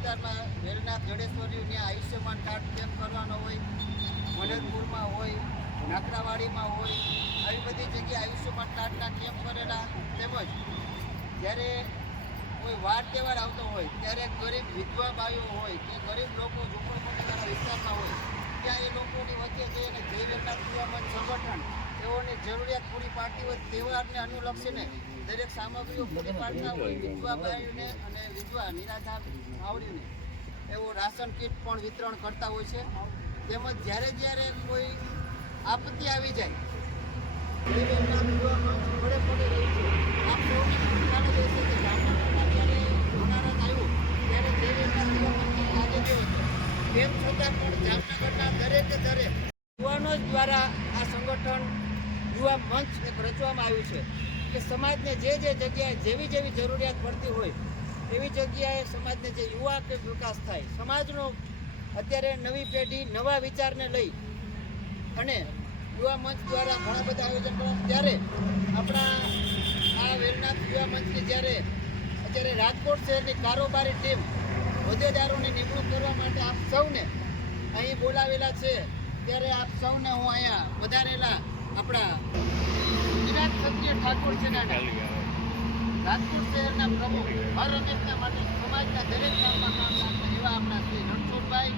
વિસ્તારમાં Velnath જડેશ્વરીને Ayushman card camp કરવાનો હોય, મદદપુરમાં હોય, નાકરાવાડીમાં હોય, આવી બધી જગ્યાએ આયુષ્યમાન કાર્ડના કેમ્પ કરેલા. તેમજ જ્યારે કોઈ વાર તહેવાર આવતો હોય ત્યારે ગરીબ વિધવા બાઈઓ હોય કે ગરીબ લોકો ઝૂંપડપટ્ટીવાળા વિસ્તારમાં હોય ત્યાં એ લોકોની વચ્ચે જઈને જય વેલનાથ યુવા મંચ સંગઠન તેઓની જરૂરિયાત પૂરી પાડતી હોય. તહેવારને અનુલક્ષીને દરેક સામગ્રીઓ પૂરી પાડતા હોય. વિધવા બાઈઓને અને વિધવા નિરાધાર આવડીને એવું રાશન કીટ પણ વિતરણ કરતા હોય છે. તેમજ જ્યારે કોઈ આપત્તિ આવી જાય જય વેલનાથ યુવા મંચ પડે રહ્યું છે. આપ સૌને ખ્યાલ જ હશે કે જામનગરમાં જ્યારે હોનારત આવ્યું ત્યારે જય વેલનાથ યુવા મંચે આજે તેમ છતાં પણ જામનગરના દરેક યુવાનો દ્વારા આ સંગઠન યુવા મંચ એક રચવામાં આવ્યું છે કે સમાજને જે જગ્યાએ જેવી જરૂરિયાત પડતી હોય એવી જગ્યાએ સમાજને જે યુવા કે વિકાસ થાય, સમાજનો અત્યારે નવી પેઢી નવા વિચારને લઈ અને યુવા મંચ દ્વારા ઘણા બધા આયોજન કરવા. ત્યારે આપણા આ વેલનાથ યુવા મંચની જ્યારે અત્યારે રાજકોટ શહેરની કારોબારી ટીમ હોદ્દેદારોની નિમણૂક કરવા માટે આપ સૌને અહીં બોલાવેલા છે. ત્યારે આપ સૌને હું અહીંયા વધારેલા આપણા ગુજરાત ક્ષત્રિય ઠાકોર સેનાના રાજકોટ શહેરના પ્રમુખ હર રમેશના માટે સમાજના દરેક કામમાં કામ લાગતા એવા આપણા શ્રી રણછોડભાઈ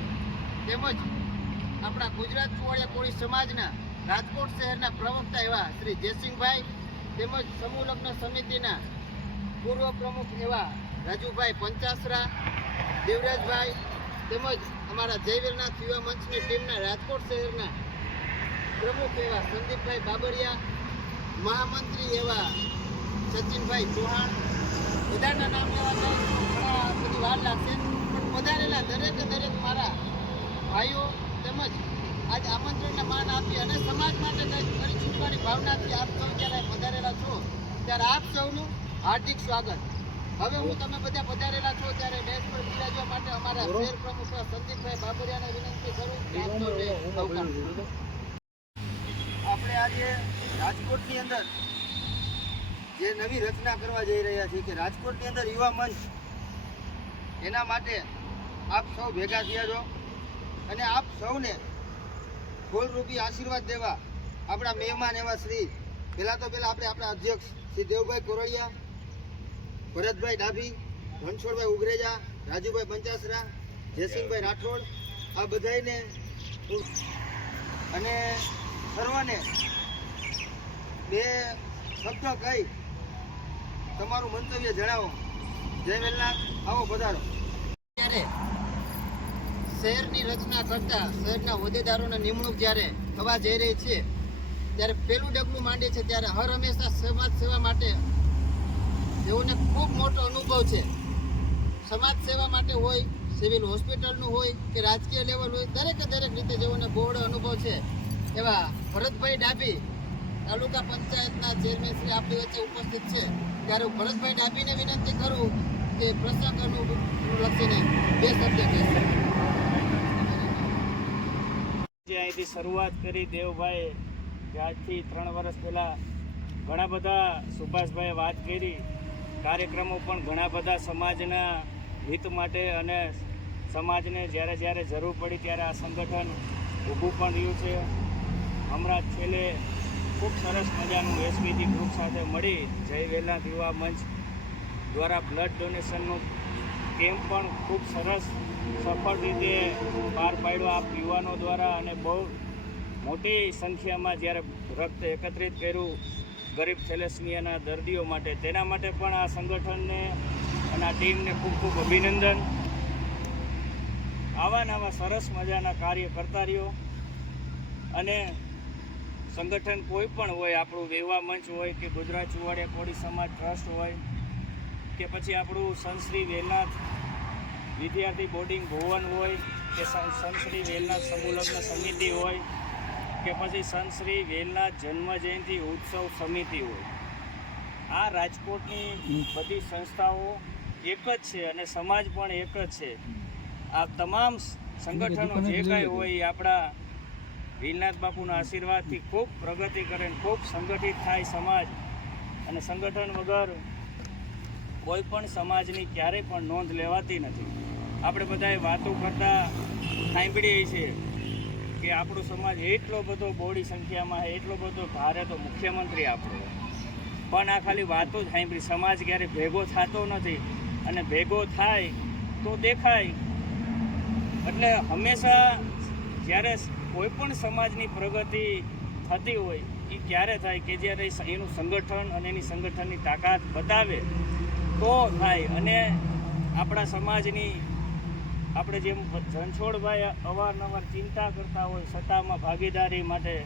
તેમજ આપણા ગુજરાત ચુવાડિયા કોળી સમાજના રાજકોટ શહેરના પ્રવક્તા એવા શ્રી જયસિંહભાઈ તેમજ સમૂહ લગ્ન સમિતિના પૂર્વ પ્રમુખ એવા રાજુભાઈ પંચાસરા, દેવરાજભાઈ તેમજ અમારા જય વેલનાથ યુવા મંચની ટીમના રાજકોટ શહેરના પ્રમુખ એવા સંદીપભાઈ બાબરિયા, મહામંત્રી એવા સચિનભાઈ ચૌહાણ, બધાના નામ લેવા જાય ઘણા બધી વાર લાગશે, પણ વધારેલા દરેક મારા ભાઈઓ તેમજ આજ આમંત્રણને માન આપી અને સમાજ માટે કંઈક કરી છૂટવાની ભાવનાથી આપ સૌ જ્યારે વધારેલા છો ત્યારે આપ સૌનું હાર્દિક સ્વાગત. હવે હું તમે બધા વધારેલા છો ત્યારે ડેશ પર બિરાજવા માટે અમારા શહેર પ્રમુખ સંદીપભાઈ બાબરિયાને વિનંતી કરું. આપણે આજે રાજકોટની અંદર જે નવી રચના કરવા જઈ રહ્યા છીએ કે રાજકોટની અંદર યુવા મંચ, એના માટે આપ સૌ ભેગા થયા છો અને આપ સૌને ફૂલરૂપી આશીર્વાદ દેવા આપણા મહેમાન એવા શ્રી પહેલાં આપણે આપણા અધ્યક્ષ શ્રી દેવભાઈ કોરડિયા, ભરતભાઈ ડાભી, રણછોડભાઈ ઉગરેજા, રાજુભાઈ પંચાસરા, જયસિંહભાઈ રાઠોડ, આ બધાને અને સર્વને બે શબ્દ કહી તમારું મંતવ્ય જણાવો. જય વેલનાથ, આવો પધારો. ત્યારે શહેરની રચના કરતા શહેરના હોદ્દેદારોની નિમણૂક જ્યારે થવા જઈ રહી છે ત્યારે પહેલું ડગલું માંડે છે ત્યારે હર હંમેશા સમાજ સેવા માટે જેઓને ખૂબ મોટો અનુભવ છે. સમાજ સેવા માટે હોય, સિવિલ હોસ્પિટલનું હોય કે રાજકીય લેવલ હોય, દરેક રીતે જેઓને બહોળો અનુભવ છે એવા ભરતભાઈ ડાભી તાલુકા પંચાયતના ચેરમેન શ્રી આપણી વચ્ચે ઉપસ્થિત છે. ત્યારે હું ભરતભાઈ ડાભીને વિનંતી કરું કે પ્રસંગ લક્ષીને બે શબ્દ કહેશે. અહીંથી શરૂઆત કરી દેવભાઈ, આજથી 3 વર્ષ પહેલાં ઘણા બધા સુભાષભાઈએ વાત કરી, કાર્યક્રમો પણ ઘણા બધા સમાજના હિત માટે અને સમાજને જ્યારે જરૂર પડી ત્યારે આ સંગઠન ઊભું પણ રહ્યું છે. હમણાં છેલ્લે ખૂબ સરસ મજાનું એસપીજી ગ્રુપ સાથે મળી જય વેલનાથ યુવા મંચ દ્વારા બ્લડ ડોનેશનનું કેમ્પ પણ ખૂબ સરસ સફળ રીતે પાર પાડ્યો આપ યુવાનો દ્વારા અને બહુ મોટી સંખ્યામાં જ્યારે રક્ત એકત્રિત કર્યું ગરીબ થેલેસેમિયાના દર્દીઓ માટે, તેના માટે પણ આ સંગઠનને અને આ ટીમને ખૂબ અભિનંદન. આવા સરસ મજાના કાર્ય કરતા રહ્યો અને સંગઠન કોઈ પણ હોય, આપણું યુવા મંચ હોય કે ગુજરાત ચુવાડિયા કોળી સમાજ ટ્રસ્ટ હોય કે પછી આપણું સંતશ્રી વેલનાથ વિદ્યાર્થી બોર્ડિંગ ભુવન હોય કે સંતશ્રી વેલનાથ સમૂહ લગ્ન સમિતિ હોય કે પછી સંતશ્રી વેલનાથ જન્મ જયંતિ ઉત્સવ સમિતિ હોય, આ રાજકોટની બધી સંસ્થાઓ એક જ છે અને સમાજ પણ એક જ છે. આ તમામ સંગઠનો જે કાંઈ હોય એ આપણા વેલનાથ બાપુના આશીર્વાદથી ખૂબ પ્રગતિ કરે, ખૂબ સંગઠિત થાય સમાજ. અને સંગઠન વગર કોઈ પણ સમાજની ક્યારેય પણ નોંધ લેવાતી નથી. આપણે બધાએ વાતો કરતા સાંભળીએ છીએ કે આપણો સમાજ એટલો બધો બોડી સંખ્યામાં છે, એટલો બધો ભારે તો મુખ્યમંત્રી આપણો, પણ આ ખાલી વાતો જ સાંભળી. સમાજ ક્યારે ભેગો થતો નથી, અને ભેગો થાય તો દેખાય. એટલે હંમેશા જ્યારે કોઈ પણ સમાજની પ્રગતિ થતી હોય એ ક્યારે થાય કે જ્યારે એનું સંગઠન અને એની સંગઠનની તાકાત બતાવે તો થાય. અને આપણા સમાજની આપણે જેમ રણછોડભાઈ અવારનવાર ચિંતા કરતા હોય સત્તામાં ભાગીદારી માટે,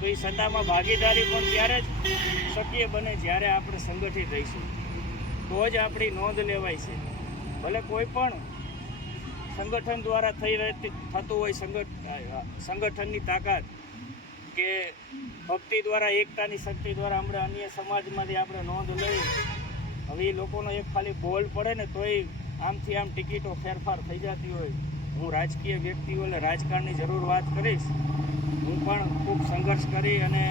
તો એ સત્તામાં ભાગીદારી પણ ત્યારે જ શક્ય બને જ્યારે આપણે સંગઠિત રહીશું, તો જ આપણી નોંધ લેવાય છે. ભલે કોઈ પણ સંગઠન દ્વારા થતું હોય સંગઠનની તાકાત કે ભક્તિ દ્વારા, એકતાની શક્તિ દ્વારા આપણે અન્ય સમાજમાંથી આપણે નોંધ લઈ. હવે એ લોકોનો એક ખાલી બોલ પડે ને તોય આમથી આમ ટિકિટો ફેરફાર થઈ જતી હોય. હું રાજકીય વ્યક્તિઓ એટલે રાજકારણની જરૂર વાત કરીશ. હું પણ ખૂબ સંઘર્ષ કરી અને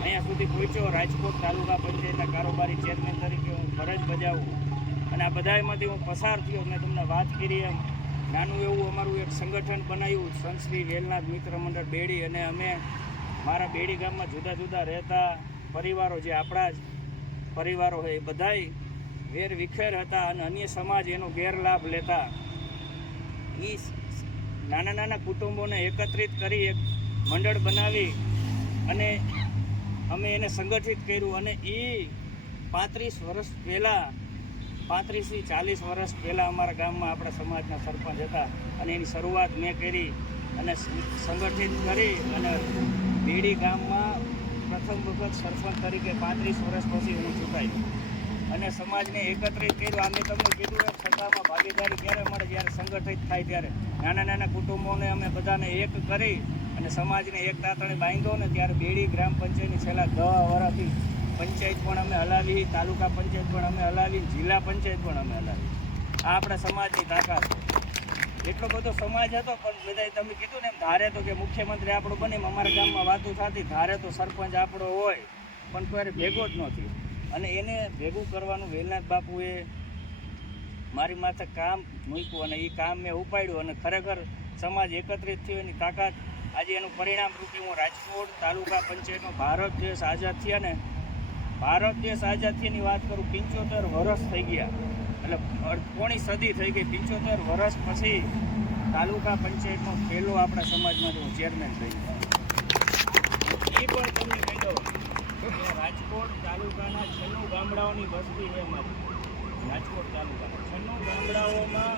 અહીંયા સુધી પહોંચ્યો. રાજકોટ તાલુકા પંચાયતના કારોબારી ચેરમેન તરીકે હું ફરજ બજાવું, અને આ બધામાંથી હું પસાર થયો. મેં તમને વાત કરી એમ નાનું એવું અમારું એક સંગઠન બનાવ્યું, સંશ્રી વેલનાથ મિત્ર મંડળ બેડી. અને અમે મારા બેડી ગામમાં જુદા જુદા રહેતા પરિવારો, જે આપણા જ પરિવારો હોય, એ બધાય વેર વિખેર હતા અને અન્ય સમાજ એનો ગેરલાભ લેતા. એ નાના નાના કુટુંબોને એકત્રિત કરી એક મંડળ બનાવી અને અમે એને સંગઠિત કર્યું. અને એ 35 વર્ષ પહેલાં, 35 થી 40 વર્ષ પહેલાં અમારા ગામમાં આપણા સમાજના સરપંચ હતા, અને એની શરૂઆત મેં કરી અને સંગઠિત કરી. અને બેડી ગામમાં પ્રથમ વખત સરપંચ તરીકે 35 વર્ષ પછી હું ચૂંટાયું અને સમાજને એકત્રિત કર્યું. આ મેં તમને કીધું એમ સત્તામાં ભાગીદારી ક્યારે મળે? જ્યારે સંગઠિત થાય ત્યારે. નાના નાના કુટુંબોને અમે બધાને એક કરી અને સમાજને એક તાતણે બાંધ્યો ને ત્યારે બેડી ગ્રામ પંચાયતની છેલ્લા 10 વર્ષથી પંચાયત પણ અમે હલાવી, તાલુકા પંચાયત પણ અમે હલાવી, જિલ્લા પંચાયત પણ અમે હલાવી. આ આપણા સમાજની તાકાત છે. એટલો બધો સમાજ હતો, પણ બધાએ તમે કીધું ને એમ ધારે તો કે મુખ્યમંત્રી આપણો બને. અમારા ગામમાં વાતો થતી, ધારે તો સરપંચ આપણો હોય, પણ કોઈ ભેગો જ નથી. અને એને ભેગું કરવાનું વેલનાથ બાપુએ મારી માથે કામ મૂક્યું અને એ કામ મેં ઉપાડ્યું અને ખરેખર સમાજ એકત્રિત થયો. એની તાકાત આજે એનું પરિણામ રૂપે હું રાજકોટ તાલુકા પંચાયતનો ભારત દેશ આઝાદ થયા ને, ભારત દેશ આઝાદ થયાની વાત કરું, 75 વર્ષ થઈ ગયા, એટલે પોણી સદી થઈ ગઈ. 75 વર્ષ પછી તાલુકા પંચાયતનો પહેલો આપણા સમાજમાંથી હું ચેરમેન થઈ ગયો. એ પણ તમને કહી દઉં કે રાજકોટ તાલુકાના 96 ગામડાઓની વસ્તી છે અમારી. રાજકોટ તાલુકાના 96 ગામડાઓમાં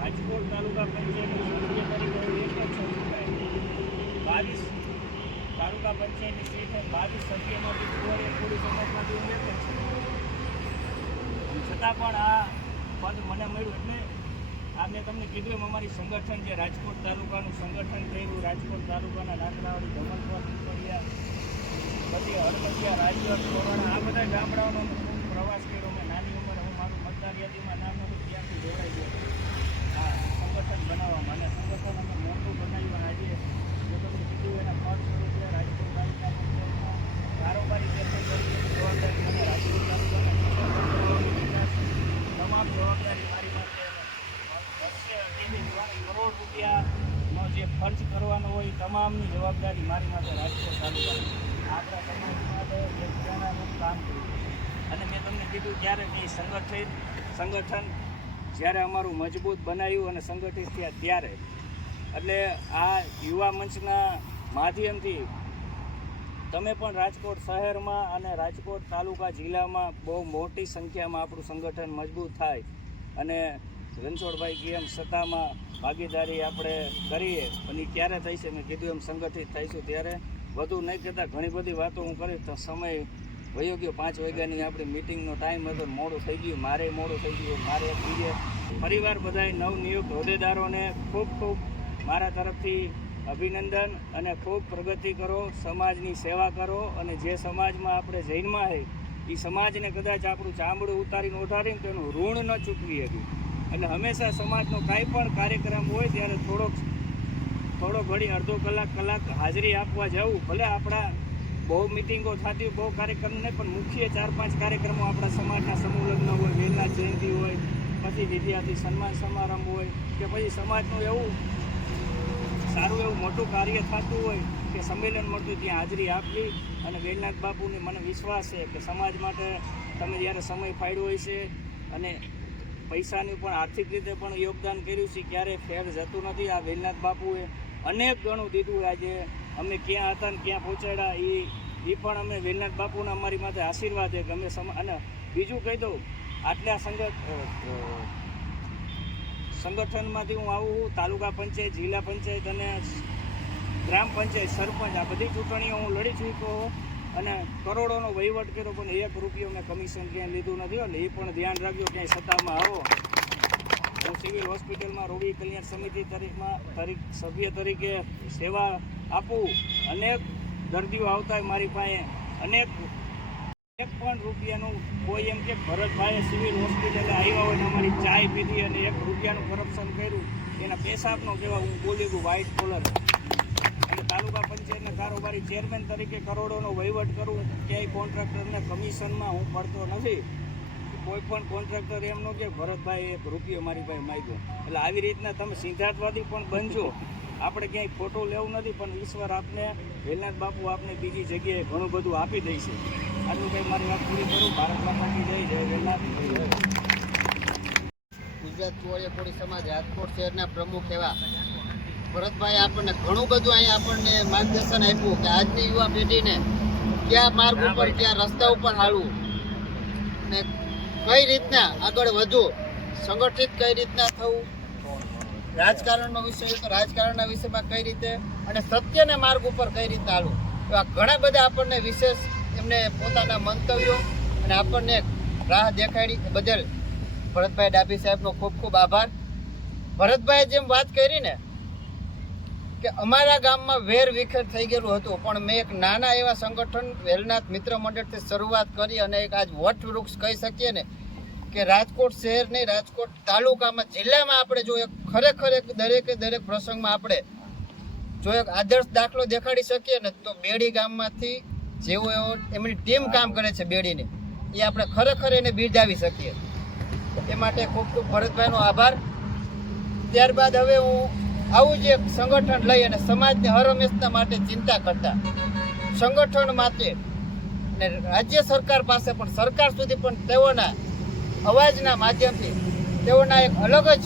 રાજકોટ તાલુકા પંચાયતનું સભ્ય તરીકે એક જ સંસ્થાય 22 તાલુકા પંચાયતની સીટ 22 સભ્યમાંથી કોળી સમાજમાંથી હું એક જ છું. છતાં પણ આ પદ મને મળ્યું. એટલે આ મેં તમને કીધું એમ અમારી સંગઠન જે રાજકોટ તાલુકાનું સંગઠન કર્યું, રાજકોટ તાલુકાના નાકડાવાડી, ધમલપુર, પીપળિયા, બધી હળવદિયા, રાજકોટ, કોરાણા, આ બધા ગામડાઓનો ખૂબ પ્રવાસ કર્યો. મેં નાની ઉંમરે હું મારું મતદાર યાદીમાં નામ નતું ત્યાંથી જોડાઈ ગયો આ સંગઠન બનાવવામાં. અને સંગઠન અમે મોટું બનાવ્યું. આજે જો તમે કીધું એના પદ સ્વરૂપે રાજકોટ તાલુકા પંચાયતમાં કારોબારી ચેરમેન તરીકે જવાબદારી મને રાજકોટ તાલુકાના તમામ જવાબદારી મારી પાસે. વર્ષે 28 કરોડ રૂપિયાનો જે ખર્ચ કરવાનો હોય તમામની જવાબદારી મારી માટે રાજકોટ તાલુકાની. આપણા સમાજ માટે એક પ્રેરણાનું કામ કર્યું. અને મેં તમને કીધું ત્યારે કે સંગઠન જ્યારે અમારું મજબૂત બનાવ્યું અને સંગઠિત થયા ત્યારે, એટલે આ યુવા મંચના માધ્યમથી તમે પણ રાજકોટ શહેરમાં અને રાજકોટ તાલુકા જિલ્લામાં બહુ મોટી સંખ્યામાં આપણું સંગઠન મજબૂત થાય અને રણછોડભાઈ કી એમ સત્તામાં ભાગીદારી આપણે કરીએ. અને ક્યારે થઈ છે? મેં કીધું એમ સંગઠિત થઈશું ત્યારે. વધુ નહીં કહેતા ઘણી બધી વાતો હું કરીશ તો સમય વયો ગયો. 5 વાગ્યાની આપણી મિટિંગનો ટાઈમ હતો, મોડું થઈ ગયું, મારે મોડું થઈ ગયું. મારે બીજે પરિવાર બધાય નવનિયુક્ત હોદ્દેદારોને ખૂબ ખૂબ મારા તરફથી અભિનંદન અને ખૂબ પ્રગતિ કરો, સમાજની સેવા કરો. અને જે સમાજમાં આપણે જૈનમાં છે એ સમાજને કદાચ આપણું ચામડું ઉતારીને ઓઢાડીને તેનું ઋણ ન ચૂકવી શક્યું. એટલે હંમેશા સમાજનો કાંઈ પણ કાર્યક્રમ હોય ત્યારે થોડો ઘડી અડધો કલાક હાજરી આપવા જવું. ભલે આપણા બહુ મિટિંગો થતી હોય, બહુ કાર્યક્રમ નહીં, પણ મુખ્ય 4-5 કાર્યક્રમો આપણા સમાજના સમૂહ લગ્ન હોય, વેલનાથ જયંતિ હોય, પછી વિદ્યાર્થી સન્માન સમારંભ હોય કે પછી સમાજનું એવું સારું એવું મોટું કાર્ય થતું હોય કે સંમેલન મળતું ત્યાં હાજરી આપવી. અને વેલનાથ બાપુને મને વિશ્વાસ છે કે સમાજ માટે તમે જ્યારે સમય ફાળ્યો હોય છે અને પૈસાનું પણ આર્થિક રીતે પણ યોગદાન કર્યું છે, ક્યારેય ફેર જતું નથી. આ વેલનાથ બાપુએ અનેક ગણું દીધું. આજે અમે ક્યાં હતા ને ક્યાં પહોંચાડ્યા એ પણ અમે વેલનાથ બાપુના અમારી માથે આશીર્વાદ છે કે અમે અને બીજું કહી દઉં, આટલા સંગઠનમાંથી હું આવું તાલુકા પંચાયત, જિલ્લા પંચાયત અને ગ્રામ પંચાયત, સરપંચ આ બધી ચૂંટણીઓ હું લડી ચૂક્યો અને કરોડોનો વહીવટ કર્યો, પણ 1 રૂપિયો મેં કમિશન ક્યાંય લીધું નથી. એટલે એ પણ ધ્યાન રાખજો, ક્યાંય સત્તામાં આવો. હું સિવિલ હોસ્પિટલમાં રોગી કલ્યાણ સમિતિ સભ્ય તરીકે સેવા આપું. અનેક દર્દીઓ આવતા હોય મારી પાસે, એક પણ રૂપિયાનું કોઈ એમ કે ભરતભાઈએ સિવિલ હોસ્પિટલે આવ્યા હોય ને અમારી ચાય પીધી અને 1 રૂપિયાનું કરપ્શન કર્યું, એના પેશાબનો કહેવા હું બોલી ગયું વ્હાઇટ કોલર. અને તાલુકા પંચાયતના કારોબારી ચેરમેન તરીકે કરોડોનો વહીવટ કરું, ક્યાંય કોન્ટ્રાક્ટરને કમિશનમાં હું પડતો નથી. કોઈ પણ કોન્ટ્રાક્ટર એમ ન કે ભરતભાઈ 1 રૂપિયો મારી પાસે માગ્યો. એટલે આવી રીતના તમે સિદ્ધાર્થવાદી પણ બનજો. આપણે ક્યાંય ખોટું લેવું નથી, પણ ઈશ્વર આપને, વેલનાથ બાપુ આપને બીજી જગ્યાએ ઘણું બધું આપી દે છે. આટલું કંઈ મારી વાત પૂરી કરું. ભારત માતા કી જય. જય વેલનાથ. ગુજરાત કુંવરિયા કોળી સમાજ રાજકોટ શહેરના પ્રમુખ એવા ભરતભાઈ આપણને ઘણું બધું અહીંયા આપણને માર્ગદર્શન આપ્યું કે આજની યુવા પેઢીને કયા માર્ગ ઉપર, કયા રસ્તા ઉપર હાલવું ને કઈ રીતના આગળ વધવું, સંગઠિત કઈ રીતના થવું, રાજકારણનો વિષય તો રાજકારણના વિષયમાં કઈ રીતે, અને સત્યના માર્ગ ઉપર કઈ રીતે હાલવું, એવા ઘણા બધા આપણને વિશેષ એમને પોતાના મંતવ્યો અને આપણને રાહ દેખાડી બદલ ભરતભાઈ ડાભી સાહેબનો ખૂબ ખૂબ આભાર. ભરતભાઈએ જેમ વાત કરી ને કે અમારા ગામમાં વેર વિખેર થઈ ગયેલું હતું, પણ મેં એક નાના એવા સંગઠન વેલનાથ મિત્ર મંડળથી શરૂઆત કરી અને એક આજ વટવૃક્ષ કહી શકીએ ને કે રાજકોટ શહેર નહીં, રાજકોટ તાલુકામાં, જિલ્લામાં આપણે જો એક ખરેખર એક દરેક પ્રસંગમાં આપણે જો એક આદર્શ દાખલો દેખાડી શકીએ ને તો બેડી ગામમાંથી જેવો એવો એમની ટીમ કામ કરે છે બેડીની, એ આપણે ખરેખર એને બિરદાવી શકીએ. એ માટે ખૂબ ખૂબ ભરતભાઈનો આભાર. ત્યારબાદ હવે હું આવું જ એક સંગઠન લઈ અને સમાજને હર હંમેશના માટે ચિંતા કરતા સંગઠન માટે ને રાજ્ય સરકાર પાસે પણ, સરકાર સુધી પણ તેઓના અવાજના માધ્યમથી તેઓના એક અલગ જ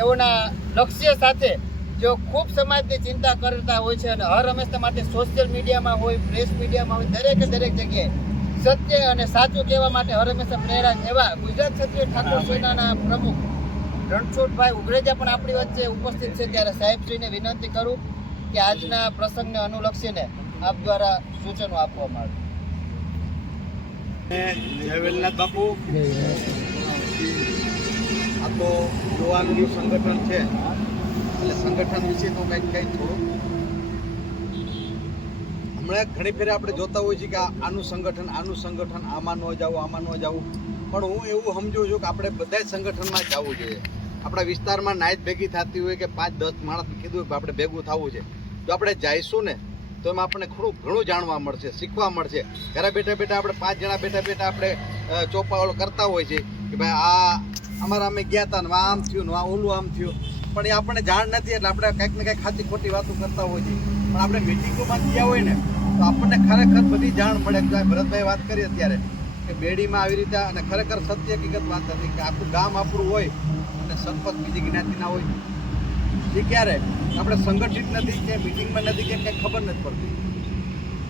એઓના લક્ષ્ય સાથે જેઓ ખૂબ સમાજની ચિંતા કરતા હોય છે અને હર હંમેશા માટે સોશિયલ મીડિયામાં હોય, પ્રેસ મીડિયામાં હોય, દરેક જગ્યાએ સત્ય અને સાચું કહેવા માટે હર હંમેશા પ્રેરક એવા ગુજરાત ક્ષત્રિય ઠાકોર સેનાના પ્રમુખ રણછોડભાઈ ઉગરેજા પણ આપણી વચ્ચે ઉપસ્થિત છે. ત્યારે સાહેબશ્રીને વિનંતી કરું કે આજના પ્રસંગને અનુલક્ષીને આપ દ્વારા સૂચનો આપવામાં આવે. જય વેલનાથ બાપુ. આ તો યુવાનોનું સંગઠન છે, એટલે સંગઠન વિશે તો કંઈક થોડું હમણાં ઘણી ફેરે આપણે જોતા હોઈએ છીએ કે આનું સંગઠન આમાં ન જવું, પણ હું એવું સમજુ છું કે આપણે બધા સંગઠનમાં જવું જોઈએ. આપણા વિસ્તારમાં નાઈટ ભેગી થતી હોય કે 5-10 માણસ કીધું કે આપણે ભેગું થવું છે, જો આપણે જઈશું ને તો એમાં આપણને ઘણું જાણવા મળશે, શીખવા મળશે. ઘરે બેઠા આપણે 5 જણા બેઠા આપણે ચોપાવળ કરતા હોય છે કે ભાઈ આ અમારા અમે ગયા હતા ને આમ થયું ને ઓલું આમ થયું, પણ એ આપણને જાણ નથી. એટલે આપણે કંઈક ને કંઈક ખાતી ખોટી વાતો કરતા હોય છે. પણ આપણે મિટિંગોમાં ગયા હોય ને તો આપણને ખરેખર બધી જાણ મળે. ભરતભાઈ વાત કરી અત્યારે કે બેડીમાં આવી રીતે, અને ખરેખર સત્ય હકીકત વાત હતી કે આખું ગામ આપણું હોય અને સરપંચ બીજી જ્ઞાતિના હોય, એ ક્યારે આપણે સંગઠિત નથી કે મિટિંગમાં નથી કે કંઈક ખબર નથી પડતી.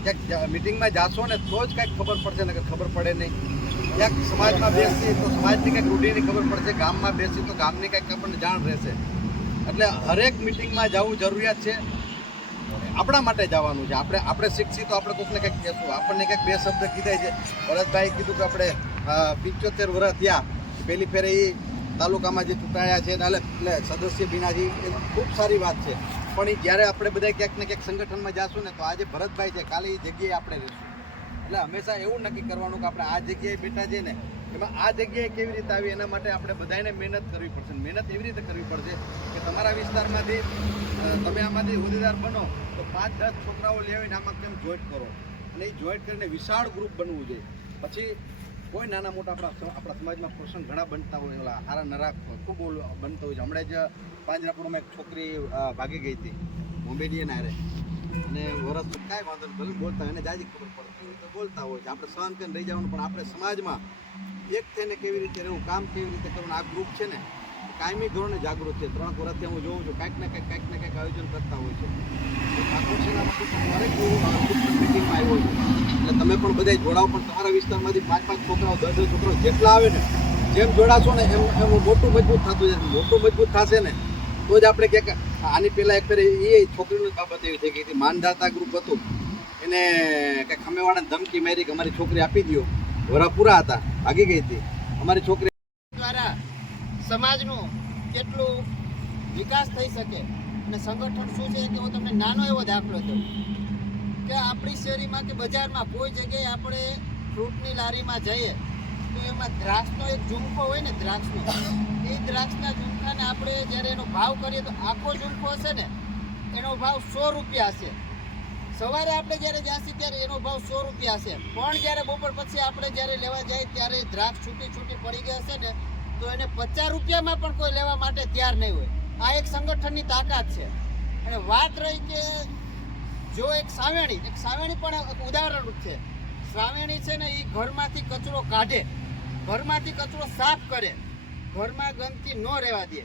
ક્યાંક મિટિંગમાં જાશો ને તો જ કંઈક ખબર પડશે ને ખબર પડે નહીં. ક્યાંક સમાજમાં બેસીએ તો સમાજની કંઈક રૂઢીની ખબર પડશે, ગામમાં બેસીએ તો ગામની કંઈક આપણને જાણ રહેશે. એટલે હરેક મિટિંગમાં જવું જરૂરિયાત છે. આપણા માટે જવાનું છે. આપણે શીખશી તો આપણે કોઈકને કંઈક કહેશું. આપણને કંઈક 2 શબ્દ કીધા છે. ભરતભાઈ કીધું કે આપણે 75 વર્ષ થયા, પહેલી ફેરે એ તાલુકામાં જે ચૂંટાયા છે એટલે સદસ્ય બીનાજી, એ ખૂબ સારી વાત છે. પણ એ જ્યારે આપણે બધા ક્યાંક ને ક્યાંક સંગઠનમાં જઈશું ને તો આજે ભરતભાઈ છે, કાલે એ જગ્યાએ આપણે રહીશું. એટલે હંમેશા એવું નક્કી કરવાનું કે આપણે આ જગ્યાએ બેઠા છે ને એમાં આ જગ્યાએ કેવી રીતે આવી, એના માટે આપણે બધાને મહેનત કરવી પડશે. મહેનત એવી રીતે કરવી પડશે કે તમારા વિસ્તારમાંથી તમે આમાંથી હોદ્દેદાર બનો તો 5-10 છોકરાઓ લઈ આવીને આમાં કેમ જોઈન્ટ કરો, અને એ જોઈન્ટ કરીને વિશાળ ગ્રુપ બનવું જોઈએ. પછી કોઈ નાના મોટા આપણા સમાજમાં પ્રસંગ ઘણા બનતા હોય, ઓલા હારા નરા ખૂબ બનતા હોય છે. હમણાં જ પાંજરાપુરમાં એક છોકરી ભાગી ગઈ હતી મોમેડિયન હારે, અને વરસ કાંઈ વાંધો નહીં, ભલે બોલતા હોય એને જાજી ખબર પડતી હોય તો બોલતા હોય છે. આપણે સહન કરીને રહી જવાનું, પણ આપણે સમાજમાં એક થઈને કેવી રીતે રહેવું, કામ કેવી રીતે કરવાનું, આ ગ્રુપ છે ને કાયમી ધોરણે જાગૃત છે. 3 વર્ષથી હું જોઉં છું કાંઈક ને કંઈક આયોજન કરતા હોય છે. ઠાકોર સેનામાંથી દરેક મિટિંગમાં આવ્યો છું, એટલે તમે પણ બધા જોડાઓ. પણ તમારા વિસ્તારમાંથી 5-5 છોકરાઓ 10-10 છોકરાઓ જેટલા આવે ને, જેમ જોડાશો ને એમ મોટું મજબૂત થતું જાય. મોટું મજબૂત થશે ને તો જ આપણે ક્યાંક આની પહેલાં એક ફેર એ છોકરીની બાબત એવી થઈ ગઈ હતી, માનદાતા ગ્રુપ હતું, એને કંઈક ખમેવાળાને ધમકી મારી કે અમારી છોકરી આપી દો, વરા પૂરા હતા, ભાગી ગઈ હતી અમારી છોકરી. દ્વારા સમાજનો કેટલું વિકાસ થઈ શકે અને સંગઠન શું છે કે હું તમને નાનો એવો દાખલો દઉં કે આપણી શેરીમાં કે બજારમાં કોઈ જગ્યાએ આપણે ફ્રૂટની લારીમાં જઈએ તો એમાં દ્રાક્ષનો એક ઝુમકો હોય ને, દ્રાક્ષનો, એ દ્રાક્ષના ઝુમકાને આપણે જ્યારે એનો ભાવ કરીએ તો આખો ઝુમકો હશે ને એનો ભાવ 100 રૂપિયા હશે. સવારે આપણે જ્યારે જાસી ત્યારે એનો ભાવ 100 રૂપિયા હશે, પણ જ્યારે બપોર પછી આપણે જ્યારે લેવા જાય ત્યારે દ્રાક્ષ છૂટી પડી ગઈ હશે ને તો એને 50 રૂપિયામાં પણ કોઈ લેવા માટે તૈયાર નહીં હોય. આ એક સંગઠનની તાકાત છે. અને વાત રહી કે જો એક સાવેણી પણ એક ઉદાહરણરૂપ છે. સાવેણી છે ને એ ઘરમાંથી કચરો કાઢે, ઘરમાંથી કચરો સાફ કરે, ઘરમાં ગંદકી ન રહેવા દે,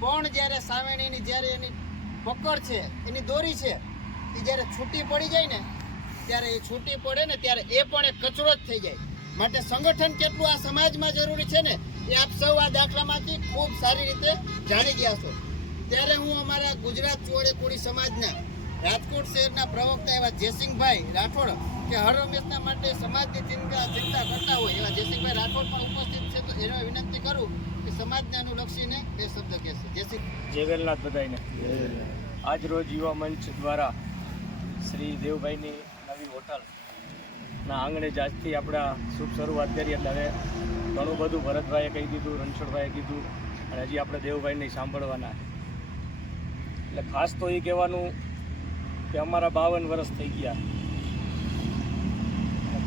પણ જ્યારે સાવેણીની જ્યારે એની પકડ છે, એની દોરી છે, એ જ્યારે છૂટી પડી જાય ને ત્યારે એ છૂટી પડે ને ત્યારે એ પણ એક કચરો જ થઈ જાય. માટે સંગઠન કેટલું આ સમાજમાં જરૂરી છે ને એ આપ સૌ આ દાખલામાંથી ખૂબ સારી રીતે જાણી ગયા છો. ત્યારે હું અમારા ગુજરાત ચોળેકોળી સમાજના રાજકોટ શહેરના પ્રવક્તા એવા જયસિંહભાઈ રાઠોડ કે હર હંમેશના માટે સમાજની ચિંતા કરતા હોય એવા જયસિંહભાઈ રાઠોડ પણ ઉપસ્થિત છે, તો એને વિનંતી કરું કે સમાજને અનુલક્ષીને બે શબ્દ કહેશે. જય વેલનાથ બધાઈને. આજ રોજ યુવા મંચ દ્વારા શ્રી દેવભાઈની નવી હોટલના આંગણે જ આજથી આપણા શુભ શરૂઆત કરી. એટલે હવે ઘણું બધું ભરતભાઈએ કહી દીધું, રણછોડભાઈએ કીધું, અને હજી આપણે દેવભાઈને સાંભળવાના. એટલે ખાસ તો એ કહેવાનું કે અમારા 52 વર્ષ થઈ ગયા.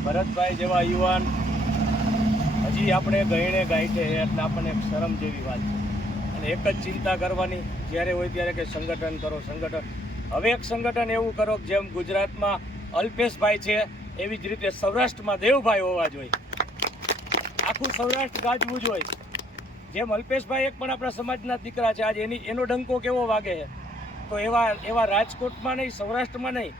ભરતભાઈ જેવા યુવાન હજી આપણે ગયણે ગાંઠે છે, એટલે આપણને એક શરમ જેવી વાત છે. અને એક જ ચિંતા કરવાની જ્યારે હોય ત્યારે કે સંગઠન કરો, સંગઠન. હવે એક સંગઠન એવું કરો કે જેમ ગુજરાતમાં અલ્પેશભાઈ છે એવી જ રીતે સૌરાષ્ટ્રમાં દેવભાઈ હોવા જોઈએ. આખું સૌરાષ્ટ્ર ગાજવું જોઈએ. જેમ અલ્પેશભાઈ એક પણ આપણા સમાજના દીકરા છે, આજે એનો ડંકો કેવો વાગે છે, તો એવા રાજકોટમાં નહીં, સૌરાષ્ટ્રમાં નહીં,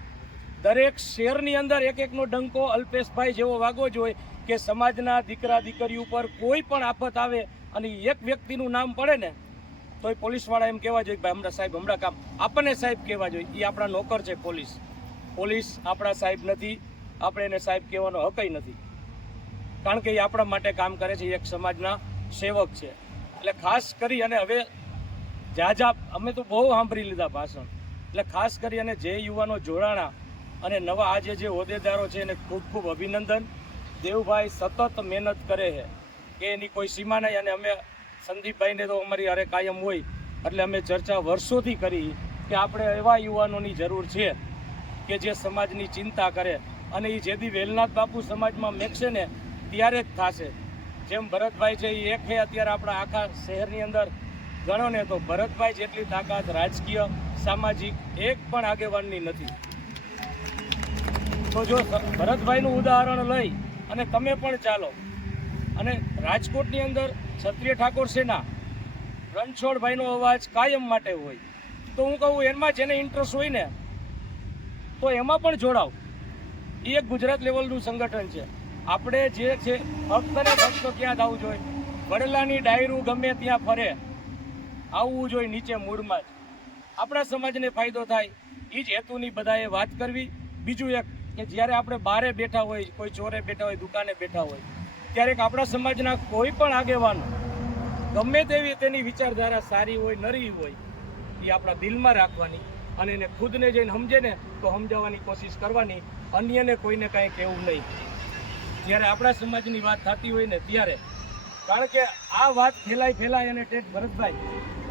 દરેક શહેરની અંદર એકનો ડંકો અલ્પેશભાઈ જેવો વાગવો જોઈએ કે સમાજના દીકરા દીકરી ઉપર કોઈ પણ આફત આવે અને એક વ્યક્તિનું નામ પડે ને તો એ પોલીસવાળા એમ કહેવા જોઈએ ભાઈ હમણાં સાહેબ હમણાં કામ, આપણને સાહેબ કહેવા જોઈએ. એ આપણા નોકર છે પોલીસ આપણા સાહેબ નથી, આપણે એને સાહેબ કહેવાનો હકય નથી, કારણ કે એ આપણા માટે કામ કરે છે, એક સમાજના સેવક છે. એટલે ખાસ કરી અને હવે અમે તો બહુ સાંભળી લીધા ભાષણ, એટલે ખાસ કરી અને જે યુવાનો જોડાણા અને નવા આજે જે હોદ્દેદારો છે એને ખૂબ ખૂબ અભિનંદન. દેવભાઈ સતત મહેનત કરે છે કે એની કોઈ સીમા નહીં. અને અમે સંદીપભાઈને તો અમારી હારે કાયમ હોય, એટલે અમે ચર્ચા વર્ષોથી કરી કે આપણે એવા યુવાનોની જરૂર છે કે જે સમાજની ચિંતા કરે, અને એ જેથી વેલનાથ બાપુ સમાજમાં મેકશે ને ત્યારે જ થશે. જેમ ભરતભાઈ છે એ એક છે અત્યારે આપણા આખા શહેરની અંદર ગણો ને તો ભરતભાઈ જેટલી તાકાત રાજકીય સામાજિક એક પણ આગેવાનની નથી. તો જો ભરતભાઈનું ઉદાહરણ લઈ અને તમે પણ ચાલો, અને રાજકોટની અંદર ક્ષત્રિય ઠાકોર સેના રણછોડભાઈનો અવાજ કાયમ માટે હોય, તો હું કહું એમાં જેને ઇન્ટરેસ્ટ હોય ને તો એમાં પણ જોડાવ. એ એક ગુજરાત લેવલનું સંગઠન છે. આપણે જે છે ફક્ત ને ફક્ત ક્યાં જ આવવું જોઈએ, વડલાની ડાયરું ગમે ત્યાં ફરે આવવું જોઈએ નીચે મૂળમાં જ. આપણા સમાજને ફાયદો થાય એ જ હેતુની બધાએ વાત કરવી. બીજું એક કે જ્યારે આપણે બારે બેઠા હોય, કોઈ ચોરે બેઠા હોય, દુકાને બેઠા હોય, ત્યારે આપણા સમાજના કોઈ પણ આગેવાનો ગમે તેવી તેની વિચારધારા સારી હોય નરી હોય એ આપણા દિલમાં રાખવાની, અને એને ખુદને જઈને સમજે ને તો સમજાવવાની કોશિશ કરવાની, અન્યને કોઈને કાંઈ કહેવું નહીં જ્યારે આપણા સમાજની વાત થતી હોય ને ત્યારે. કારણ કે આ વાત ફેલાય અને ટેટ ભરતભાઈ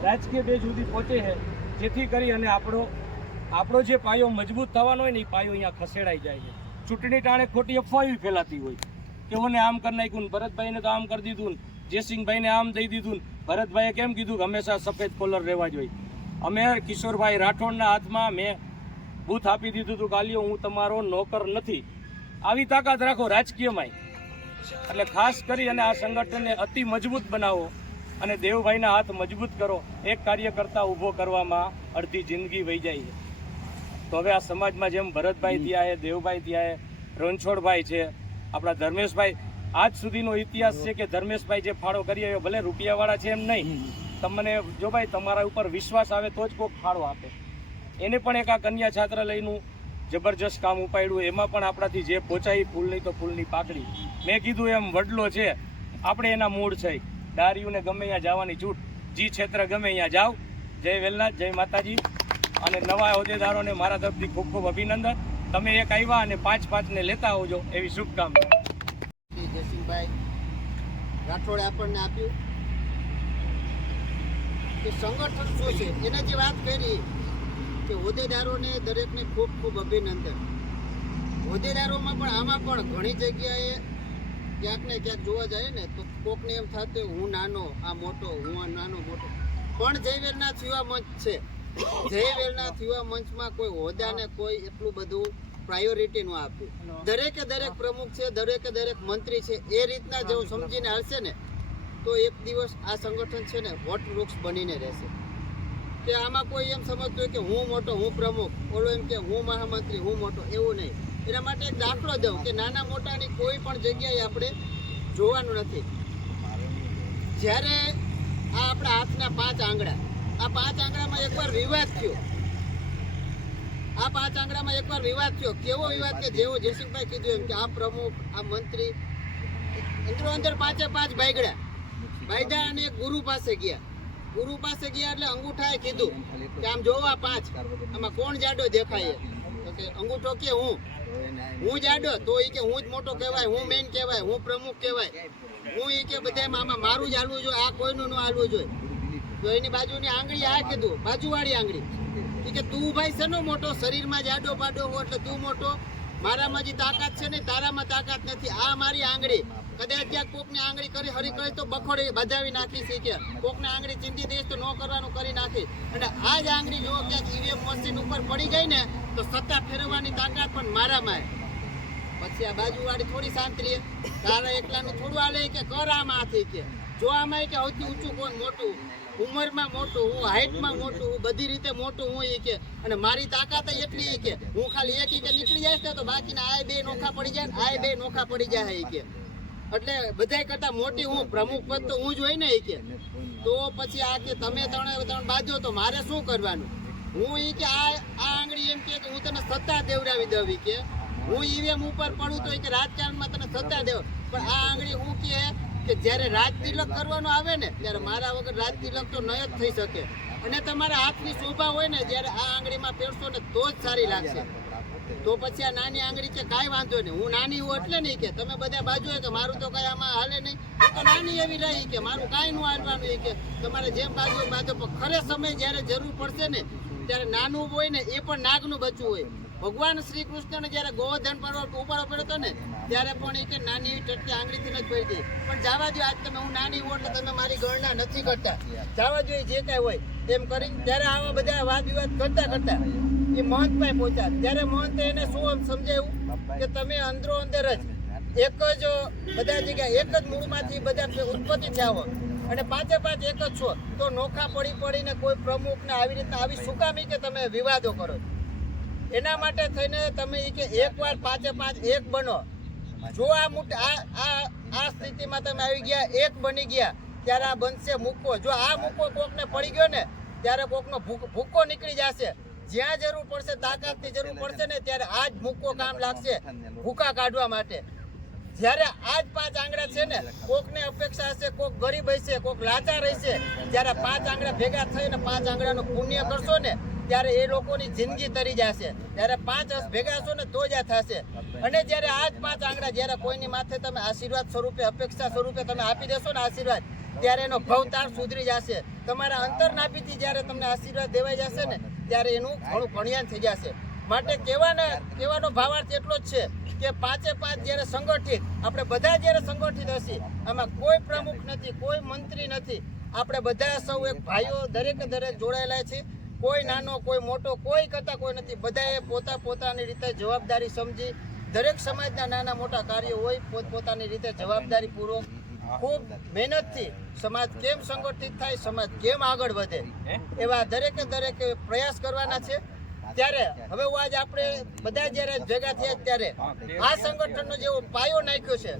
રાજકીય બેઝ સુધી પહોંચે છે, જેથી કરી અને આપણો જે પાયો મજબૂત થવાનો હોય ને એ પાયો અહીંયા ખસેડાઈ જાય છે. ચૂંટણી ટાણે ખોટી અફવાઓ ફેલાતી હોય કે ઓને આમ કરી નાખ્યું ને ભરતભાઈને તો આમ કરી દીધું ને જયસિંહભાઈને આમ દઈ દીધું ને ભરતભાઈએ કેમ કીધું કે હંમેશા સફેદ કોલર રહેવા જોઈએ. અમે કિશોરભાઈ રાઠોડના હાથમાં મેં બૂથ આપી દીધું હતું, ગાલીઓ હું તમારો નોકર નથી. આવી તાકાત રાખો રાજકીયમાં. એટલે ખાસ કરી અને આ સંગઠનને અતિ મજબૂત બનાવો અને દેવભાઈના હાથ મજબૂત કરો. એક કાર્યકર્તા ઊભો કરવામાં અડધી જિંદગી વહી જાય છે. તો હવે આ સમાજમાં જેમ ભરતભાઈ થયા છે, દેવભાઈ થયા છે, રણછોડભાઈ છે, આપણા ધર્મેશભાઈ, આજ સુધીનો ઇતિહાસ છે કે ધર્મેશભાઈ જે ફાળો કરી આવ્યો, ભલે રૂપિયાવાળા છે એમ નહીં, તમને જો ભાઈ તમારા ઉપર વિશ્વાસ આવે તો જ કોઈક ફાળો આપે. એને પણ એક આ કન્યા છાત્રાલયનું જબરજસ્ત કામ ઉપાડ્યું. એમાં પણ આપણાથી જે પહોંચાય ફૂલની તો ફૂલની પાકડી. મેં કીધું એમ વડલો છે, આપણે એના મૂળ છે. દારીઓને ગમે અહીંયા જવાની છૂટ, જી ક્ષેત્ર ગમે અહીંયા જાઓ. જય વેલનાથ, જય માતાજી. અને નવા હોદ્દેદારોને મારા તરફથી ખૂબ ખૂબ અભિનંદન. તમે એક આવ્યા અને 5-5 લેતા આવજો એવી શુભકામના. જયસિંહભાઈ રાઠોડે આપણને આપ્યું કે સંગઠન શું છે, એને જે વાત કરી કે હોદ્દેદારોને દરેકને ખૂબ ખૂબ અભિનંદન. હોદ્દેદારોમાં પણ આમાં પણ ઘણી જગ્યાએ ક્યાંક ને ક્યાંક જોવા જાય ને તો કોકને એમ થતું હું નાનો આ મોટો, હું આ નાનો મોટો. પણ જય વેલનાથ યુવા મંચ છે. જય વેલનાથ યુવા મંચમાં કોઈ હોદ્દાને કોઈ એટલું બધું પ્રાયોરિટી નું આપ્યું. દરેકે દરેક પ્રમુખ છે, દરેકે દરેક મંત્રી છે, એ રીતના જો સમજીને હાલશે ને તો એક દિવસ આ સંગઠન છે ને વટવૃક્ષ બનીને રહેશે. કે આમાં કોઈ એમ સમજતું હોય કે હું મોટો, હું પ્રમુખ, ઓલો એમ કે હું મહામંત્રી, હું મોટો, એવું નહીં. એના માટે એક દાખલો દઉં કે નાના મોટાની કોઈ પણ જગ્યાએ આપણે જોવાનું નથી. જ્યારે આ આપણા હાથના 5 આંગળા, આ 5 આંગળામાં એકવાર વિવાદ થયો. આ 5 આંગળામાં એકવાર વિવાદ થયો. કેવો વિવાદ કે જેવો જયસિંહભાઈ કીધું એમ કે આ પ્રમુખ, આ મંત્રી અંદરો અંદર 5 બાયદા અને ગુરુ પાસે ગયા. ગુરુ પાસે ગયા એટલે અંગૂઠાએ કીધું કે આમ જોવા 5, આમાં કોણ જાડો દેખાય? તો કે અંગૂઠો કે હું જાડો, તો એ કે હું જ મોટો કહેવાય, હું મેન કહેવાય, હું પ્રમુખ કહેવાય, હું એ કે બધામાં આમાં મારું જ હાલવું જોઈએ, આ કોઈનું ન હાલવું જોઈએ. તો એની બાજુની આંગળી આ કીધું, બાજુવાળી આંગળી કે તું ભાઈ શેનો મોટો, શરીરમાં જાડો પાડો હો એટલે તું મોટો, મારામાં જે તાકાત છે ને તારામાં તાકાત નથી. આ મારી આંગળી, કદાચ ક્યાંક કોકની આંગળી કરી હરી કરી તો બખોડી બધાવી નાખી છે, કે કોકને આંગળી ચિંતી દઈશ તો ન કરવાનું કરી નાખી. અને આ જ આંગળી જો ક્યાંક ઈવીએમ મશીન ઉપર પડી ગઈ ને તો સત્તા ફેરવવાની તાકાત પણ મારામાં. પછી આ બાજુવાળી થોડી શાંત રહે, તારા એકલાનું થોડું હાલે કે કર આમાં હાથી કે જો આમાં કે સૌથી ઊંચું કોણ મોટું, ઉંમરમાં મોટું હું, હાઈટમાં મોટું હું, બધી રીતે મોટું હું એ કે. અને મારી તાકાત એટલી કે હું ખાલી એક કે નીકળી જાય ને તો બાકીના આ 2 નોખા પડી જાય ને આ 2 નોખા પડી જાય એ કે. એટલે બધાય કરતા મોટી હું, પ્રમુખ પદ તો હું જ હોય ને એ કે. તો પછી આ કે તમે 3 બાજુ તો મારે શું કરવાનું? હું એ કે આ આંગળી એમ કે હું તને સત્તા દેવડાવી દઉં કે હું ઈવીએમ ઉપર પડું તો કે રાજકારણમાં તને સત્તા દેવ. પણ આ આંગળી હું કે જ્યારે રાજ તિલક કરવાનો આવે ને ત્યારે મારા વગર રાજ તિલક તો ન જ થઈ શકે. અને તમારા હાથની શોભા હોય ને જ્યારે આ આંગળીમાં પહેરશો ને તો જ સારી લાગશે. તો પછી આ નાની આંગળી કે કાંઈ વાંધો નહીં, હું નાની હું એટલે નહીં કે તમે બધા બાજુ કે મારું તો કાંઈ આમાં હાલે નહીં, તો નાની એવી રહી કે મારું કાંઈ નું હાલવાનું કે તમારે જેમ બાજુ બાજુ. પણ ખરે સમય જ્યારે જરૂર પડશે ને ત્યારે નાનું હોય ને એ પણ નાગનું બચ્ચું હોય. ભગવાન શ્રી કૃષ્ણને જ્યારે ગોવર્ધન પર્વત ઉપાડો પડ્યો હતો ને ત્યારે પણ એ કે નાની એવી ટટકી આંગળીથી જ પડી ગઈ. પણ જવા દો, આજ તમે હું નાની હોઉં એટલે તમે મારી ગણના નથી કરતા, જવા જોઈએ જે કાંઈ હોય એમ કરી. ત્યારે આવા બધા વાદ વિવાદ કરતા એ મહંત પાસે પહોંચ્યા. ત્યારે મહંતે એને શું સમજાવ્યું કે તમે અંદરો અંદર જ એક જ બધા જગ્યા એક જ મૂળમાંથી બધા ઉત્પત્તિ થયા હોય અને 5 એક જ છો તો નોખા પડીને કોઈ પ્રમુખને આવી રીતના આવી સુકામી કે તમે વિવાદો કરો. એના માટે થઈને તમે કે એકવાર 5 એક બનો. જો આ સ્થિતિમાં તમે આવી ગયા, એક બની ગયા, ત્યારે આ બનશે મૂકો. જો આ મૂકો કોકને પડી ગયો ને ત્યારે કોકનો ભૂકો નીકળી જશે. જ્યાં જરૂર પડશે, તાકાતની જરૂર પડશે ને ત્યારે આ જ મૂકો કામ લાગશે ભૂકા કાઢવા માટે. જ્યારે આ જ 5 આંગળા છે ને કોકને અપેક્ષા હશે, કોક ગરીબ હશે, કોક લાચાર હશે, જ્યારે 5 આંગળા ભેગા થઈને 5 આંગળાનું પુણ્ય કરશો ને ત્યારે એ લોકોની જિંદગી તરી જશે. ત્યારે 5 ભેગા હશો ને તો જ આ થશે. અને જ્યારે આ જ 5 આંગળા જ્યારે કોઈની માથે તમે આશીર્વાદ સ્વરૂપે, અપેક્ષા સ્વરૂપે તમે આપી દેશો ને આશીર્વાદ, ત્યારે એનો ભવતાળ સુધરી જશે. તમારા અંતરનાભીથી જ્યારે તમને આશીર્વાદ દેવાઈ જશે ને ત્યારે એનું ઘણું કણિયાન થઈ જશે. માટે કહેવાનો ભાવાર્થ એટલો જ છે કે પાંચે પાંચ જ્યારે સંગઠિત આપણે બધા જ્યારે સંગઠિત હશે, આમાં કોઈ પ્રમુખ નથી, કોઈ મંત્રી નથી, આપણે બધા સૌ એક ભાઈઓ દરેકે દરેક જોડાયેલા છે. કોઈ નાનો કોઈ મોટો કોઈ કરતા કોઈ નથી. બધાએ પોતાની રીતે જવાબદારી સમજી દરેક સમાજના નાના મોટા કાર્યો હોય પોતપોતાની રીતે જવાબદારી પૂર્વક ખૂબ મહેનતથી સમાજ કેમ સંગઠિત થાય, સમાજ કેમ આગળ વધે એવા દરેકે દરેક પ્રયાસ કરવાના છે. ત્યારે હવે આજ આપણે બધા જ્યારે ભેગા થયા ત્યારે આ સંગઠનનો જેવો પાયો નાખ્યો છે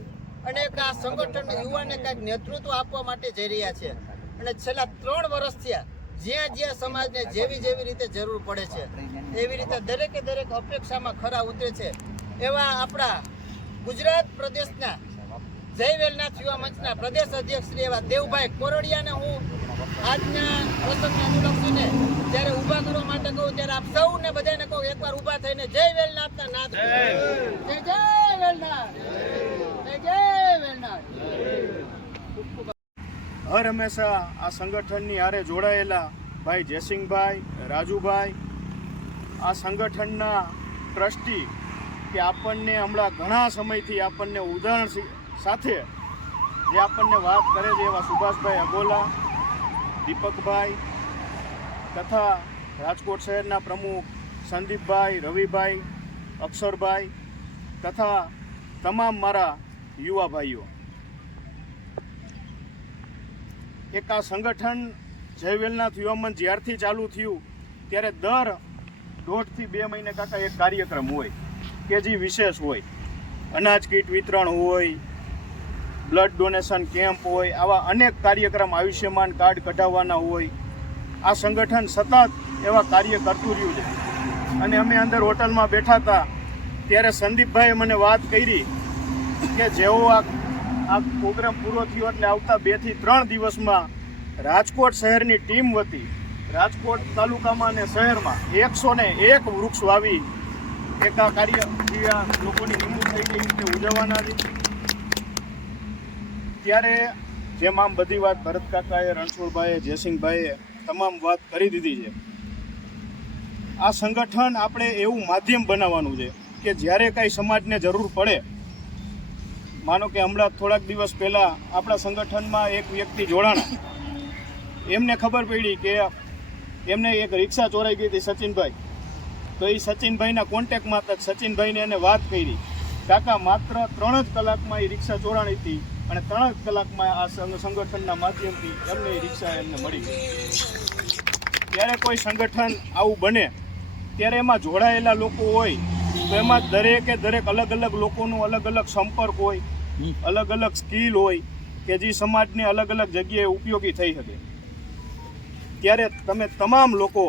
અને આ સંગઠન યુવાને કંઈક નેતૃત્વ આપવા માટે જઈ રહ્યા છે. અને છેલ્લા 3 વર્ષ થયા જ્યાં સમાજને જેવી રીતે જરૂર પડે છે એવી રીતે દરેકે દરેક અપેક્ષામાં ખરા ઉતરે છે. એવા આપણા ગુજરાત પ્રદેશના જય વેલનાથ યુવા મંચના પ્રદેશ અધ્યક્ષ શ્રી એવા દેવભાઈ કોરડિયાને હું આજના પ્રસંગને અનુલક્ષીને જ્યારે ઊભા કરવા માટે કહું ત્યારે આપ સૌને બધાને કહું એકવાર ઊભા થઈને જય વેલનાથના નાદ જય વેલનાથ જય વેલનાથ. હર હંમેશા આ સંગઠનની હારે જોડાયેલા ભાઈ જયસિંહભાઈ, રાજુભાઈ, આ સંગઠનના ટ્રસ્ટી કે આપણને હમણાં ઘણા સમયથી આપણને ઉદાહરણ સાથે જે આપણને વાત કરે છે એવા સુભાષભાઈ અગોલા, દીપકભાઈ તથા રાજકોટ શહેરના પ્રમુખ સંદીપભાઈ, રવિભાઈ, અક્ષરભાઈ તથા તમામ મારા યુવા ભાઈઓ. એક આ સંગઠન જય વેલનાથ યુવા મંચ જ્યારથી ચાલુ થયું ત્યારે દર 1.5 થી 2 મહિને કાકા એક કાર્યક્રમ હોય કે જે વિશેષ હોય. અનાજ કીટ વિતરણ હોય, બ્લડ ડોનેશન કેમ્પ હોય, આવા અનેક કાર્યક્રમ, આયુષ્યમાન કાર્ડ કઢાવવાના હોય. આ સંગઠન સતત એવા કાર્ય કરતું રહ્યું છે. અને અમે અંદર હોટલમાં બેઠા હતા ત્યારે સંદીપભાઈએ મને વાત કરી કે જેવો આ પ્રોગ્રામ પૂરો થયો એટલે આવતા 2 થી 3 દિવસમાં રાજકોટ શહેરની ટીમ વતી રાજકોટ તાલુકામાં અને શહેરમાં 101 વૃક્ષ વાવી એક આ કાર્ય લોકોની નિમણૂક થઈ ગઈ રીતે ઉજવવાના છે. ત્યારે જેમ આમ બધી વાત ભરત કાકાએ, રણછોડભાઈએ, જયસિંહભાઈએ તમામ વાત કરી દીધી છે. આ સંગઠન આપણે એવું માધ્યમ બનાવવાનું છે કે જ્યારે કાંઈ સમાજને જરૂર પડે, માનો કે હમણાં થોડાક દિવસ પહેલાં આપણા સંગઠનમાં એક વ્યક્તિ જોડાણા, એમને ખબર પડી કે એમને એક રિક્ષા ચોરાઈ ગઈ હતી સચિનભાઈ. તો એ સચિનભાઈના કોન્ટેક્ટમાં હતા. સચિનભાઈને એને વાત કરી, કાકા માત્ર 3 જ કલાકમાં એ રિક્ષા ચોરાણી હતી અને 3 જ કલાકમાં આ સંગઠનના માધ્યમથી એમને એ રિક્ષા એમને મળી ગઈ. ત્યારે કોઈ સંગઠન આવું બને ત્યારે એમાં જોડાયેલા લોકો હોય તો એમાં દરેકે દરેક અલગ અલગ લોકોનું અલગ અલગ સંપર્ક હોય, અલગ અલગ સ્કિલ હોય કે જે સમાજને અલગ અલગ જગ્યાએ ઉપયોગી થઈ શકે. ત્યારે તમે તમામ લોકો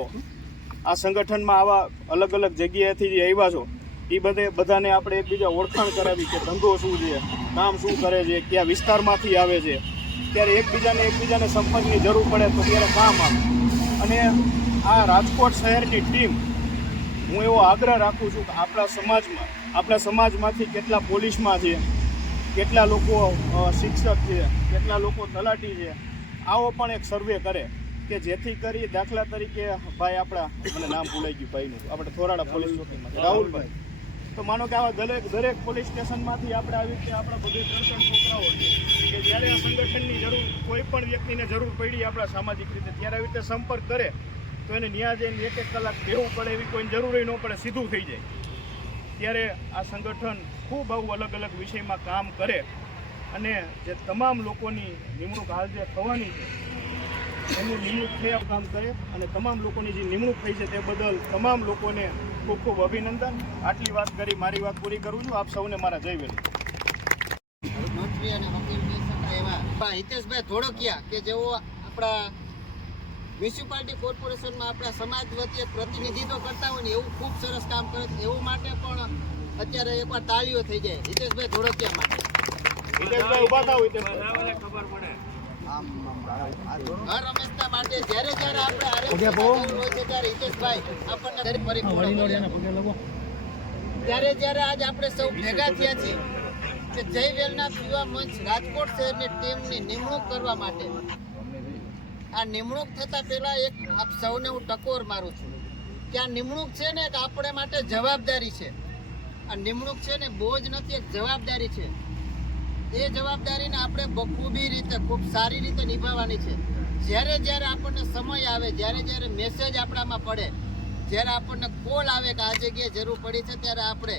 આ સંગઠનમાં આવા અલગ અલગ જગ્યાએથી જે આવ્યા છો એ બધાને આપણે એકબીજા ઓળખાણ કરાવી કે ધંધો શું છે, કામ શું કરે છે, કયા વિસ્તારમાંથી આવે છે. ત્યારે એકબીજાને સંપર્કની જરૂર પડે તો ત્યારે કામ આવે. અને આ રાજકોટ શહેરની ટીમ, હું એવો આગ્રહ રાખું છું કે આપણા સમાજમાંથી કેટલા પોલીસમાં છે, કેટલા લોકો શિક્ષક છે, કેટલા લોકો તલાટી છે, આવો પણ એક સર્વે કરે કે જેથી કરી દાખલા તરીકે ભાઈ આપણા, મને નામ ભૂલાઈ ગયું ભાઈનું, આપણે થોરાડા પોલીસ ચોકીમાં રાહુલભાઈ, તો માનો કે આવા દરેક પોલીસ સ્ટેશનમાંથી આપણે આવી રીતે આપણા બધે 3 છોકરાઓ છે કે જ્યારે આ સંગઠનની જરૂર, કોઈ પણ વ્યક્તિને જરૂર પડી આપણા સામાજિક રીતે, ત્યારે આવી રીતે સંપર્ક કરે તો એને ન્યા જઈને 1-1 કલાક બેહવું પડે એવી કોઈ જરૂરી ન પડે, સીધું થઈ જાય. ત્યારે આ સંગઠન ખૂબ આવું અલગ અલગ વિષયમાં કામ કરે અને જે તમામ લોકોની નિમણૂક હાલ જે થવાની છે એની નિમણૂક થયા કામ કરે અને તમામ લોકોની જે નિમણૂક થઈ છે તે બદલ તમામ લોકોને ખૂબ ખૂબ અભિનંદન. આટલી વાત કરી મારી વાત પૂરી કરું છું. આપ સૌને મારા જય વેલ. મંત્રી અને વકીલ કહી શકાય એવા હિતેશભાઈ ધોળકિયા કે જેઓ આપણા મ્યુનિસિપાલિટી કોર્પોરેશનમાં આપણા સમાજ વતી પ્રતિનિધિત્વ કરતા હોય ને એવું ખૂબ સરસ કામ કરે છે. એવું માટે પણ અત્યારે એકવાર તાળીઓ થઈ જાય હિતેશભાઈ ધોળકિયા માટે. હિતેશભાઈ ઊભા થાવ, હિતેશભાઈ ખબર પડે. હર હંમેશા માટે જ્યારે આપણે હોય છે ત્યારે હિતેશભાઈ આપણને પરિપૂર્ણ ત્યારે આજ આપણે સૌ ભેગા થયા છીએ કે જય વેલનાથ યુવા મંચ રાજકોટ શહેરની ટીમની નિમણૂક કરવા માટે. આ નિમણૂક થતા પહેલા એક આપ સૌને હું ટકોર મારું છું કે આ નિમણૂક છે ને એક આપણે માટે જવાબદારી છે. આ નિમણૂક છે ને બોજ નથી, એક જવાબદારી છે. એ જવાબદારીને આપણે બખૂબી રીતે ખૂબ સારી રીતે નિભાવવાની છે. જ્યારે જ્યારે આપણને સમય આવે, જ્યારે જ્યારે મેસેજ આપણામાં પડે, જ્યારે આપણને કોલ આવે કે આ જગ્યાએ જરૂર પડી છે, ત્યારે આપણે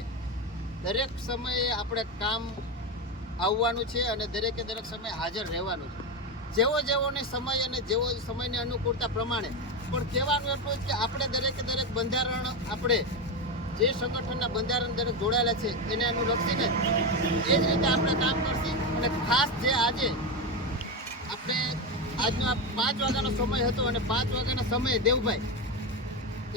દરેક સમયે આપણે કામ આવવાનું છે અને દરેકે દરેક સમયે હાજર રહેવાનું છે. જેવો જેવોને સમય અને જેવો સમયની અનુકૂળતા પ્રમાણે. પણ કહેવાનું એટલું જ કે આપણે દરેકે દરેક બંધારણ, આપણે જે સંગઠનના બંધારણ દરેક જોડાયેલા છે એને અનુલક્ષીને એ જ રીતે આપણે કામ કરશું. અને ખાસ જે આજે આપણે આજનો આ 5 વાગ્યાનો સમય હતો અને 5 વાગ્યાના સમયે દેવભાઈ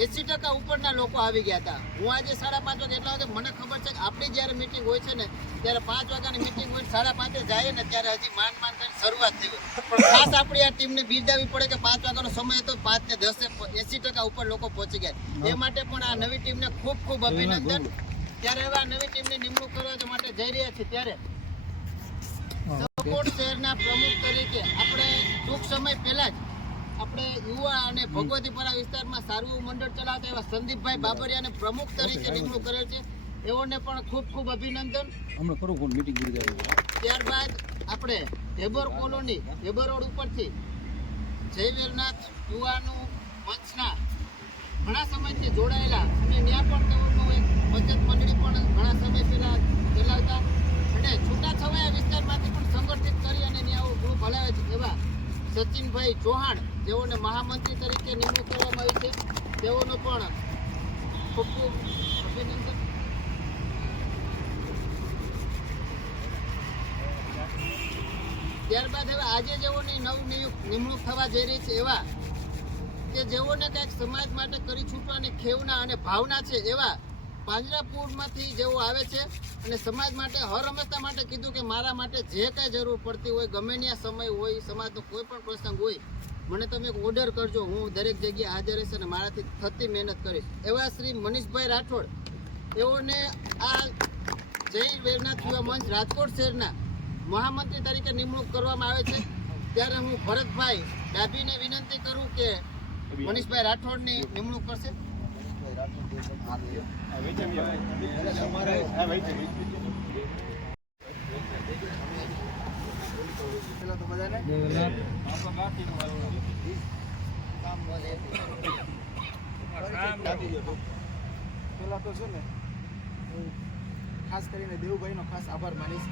80% ઉપરના લોકો આવી ગયા હતા. હું આજે 5:30 વાગે એટલા વાગે મને ખબર છે કે આપણી જ્યારે મિટિંગ હોય છે ને ત્યારે 5 વાગ્યાની મિટિંગ હોય, 5:30 જાય ને ત્યારે હજી માંડ કરીને શરૂઆત થઈ હોય. પણ ખાસ આપણી આ ટીમને બિરદાવવી પડે કે 5 વાગ્યાનો સમય હતો, 5 ને 10 80% ઉપર લોકો પહોંચી ગયા. એ માટે પણ આ નવી ટીમને ખૂબ ખૂબ અભિનંદન. ત્યારે હવે આ નવી ટીમની નિમણૂક કરવા માટે જઈ રહ્યા છે ત્યારે સપોર્ટ શહેરના પ્રમુખ તરીકે આપણે ટૂંક સમય પહેલા જ આપણે યુવા અને ભગવતીપરા વિસ્તારમાં સારું એવું મંડળ ચલાવતા એવા સંદીપભાઈ બાબરિયાને પ્રમુખ તરીકે નિમણૂક કરેલ છે. એઓને પણ ખૂબ ખૂબ અભિનંદન. ત્યારબાદ આપણે ઢેબર કોલોની, ઢેબર રોડ ઉપરથી જય વેલનાથ યુવાનું મંચના ઘણા સમયથી જોડાયેલા અને ત્યાં પણ તેઓનું એક બચત મંડળી પણ ઘણા સમય પહેલા ચલાવતા અને છૂટાછવાયા વિસ્તારમાંથી પણ સંગઠિત કરી અને ત્યાં ગ્રુપ હલાવે છે એવા સચિનભાઈ ચૌહાણ, જેઓને મહામંત્રી તરીકે નિમણૂક કરવામાં આવી છે, તેઓનો પણ ખૂબ ખૂબ અભિનંદન. ત્યારબાદ હવે આજે જેઓની નિમણૂક થવા જઈ રહી છે એવા કે જેઓને કંઈક સમાજ માટે કરી છૂટવાની ખેવના અને ભાવના છે એવા પાંજરાપુરમાંથી જેઓ આવે છે અને સમાજ માટે હર હંમેશા માટે કીધું કે મારા માટે જે કાંઈ જરૂર પડતી હોય, ગમે ત્યાં સમય હોય, સમાજનો કોઈ પણ પ્રસંગ હોય, મને તમે એક ઓર્ડર કરજો, હું દરેક જગ્યાએ હાજર રહીશ અને મારાથી થતી મહેનત કરીશ. એવા શ્રી મનીષભાઈ રાઠોડ, એઓને આ જય વેલનાથ યુવા મંચ રાજકોટ શહેરના મહામંત્રી તરીકે નિમણૂક કરવામાં આવે છે. ત્યારે હું ભરતભાઈ ડાભીને વિનંતી કરું કે મનીષભાઈ રાઠોડની નિમણૂક કરશે. પહેલાં તો છે ને હું ખાસ કરીને દેવુભાઈનો ખાસ આભાર માનીશ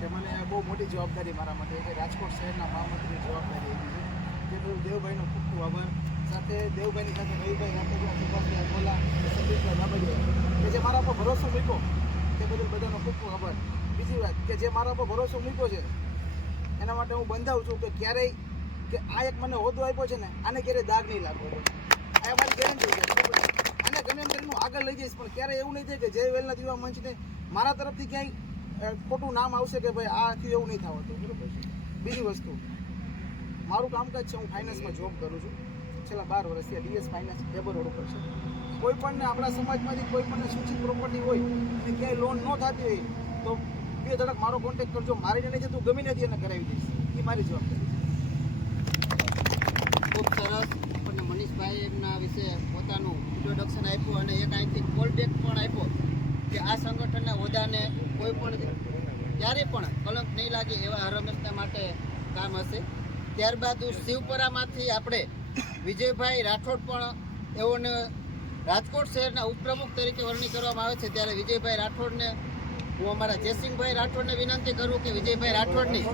કે મને બહુ મોટી જવાબદારી મારા માટે કે રાજકોટ શહેરના મહામંત્રીની જવાબદારી આપી છે. જે દેવુભાઈનો ખૂબ ખૂબ આભાર. સાથે દેવુભાઈની સાથે રવિભાઈ રાઠોડ, સુભાષભાઈ બોલા, સંદીપભાઈ બાબરિયા કે જે મારા પર ભરોસો મૂક્યો તે બદલ બધાનો ખૂબ ખૂબ આભાર. બીજી વાત કે જે મારા પર ભરોસો મૂક્યો છે એના માટે હું બંધાવું છું કે ક્યારેય કે આ એક મને હોદ્દો આપ્યો છે ને આને ક્યારેય દાગ નહીં લાગવો પડે. આ મારી ગેરંટી છે. આને ગમે એમ કરીને હું આગળ લઈ જઈશ, પણ ક્યારેય એવું નહીં થાય કે જય વેલનાથ યુવા મંચને મારા તરફથી ક્યાંય ખોટું નામ આવશે કે ભાઈ આથી એવું નહીં થવાતું. બરાબર છે. બીજી વસ્તુ, મારું કામકાજ છે, હું ફાઇનાન્સમાં જોબ કરું છું છેલ્લા 12 વર્ષથી. ડીએસ ફાઇનાન્સ ઢેબર રોડ ઉપર છે. કોઈ પણને આપણા સમાજમાંથી કોઈ પણને સૂચિત પ્રોપર્ટી હોય અને ક્યાંય લોન ન થતી હોય તો 2 ધડક મારો કોન્ટેક્ટ કરજો. મારી નહીં તું ગમે નથી એને કરાવી દઈશ. એ મારી જવાબદારી. ખૂબ સરસ. આપણને મનીષભાઈ એમના વિશે પોતાનું ઇન્ટ્રોડક્શન આપ્યું અને એક અહીંથી કોલ બેક પણ આપ્યો કે આ સંગઠનના હોદ્દાને કોઈ પણ ક્યારેય પણ કલંક નહીં લાગે એવા હર હંમેશા માટે કામ હશે. ત્યારબાદ શિવપરામાંથી આપણે વિજયભાઈ રાઠોડ પણ એઓને રાજકોટ શહેરના ઉપપ્રમુખ તરીકે વરણી કરવામાં આવે છે. ત્યારે વિજયભાઈ રાઠોડને હું અમારા જયસિંહભાઈ રાઠોડને વિનંતી કરું કે વિજયભાઈ રાઠોડની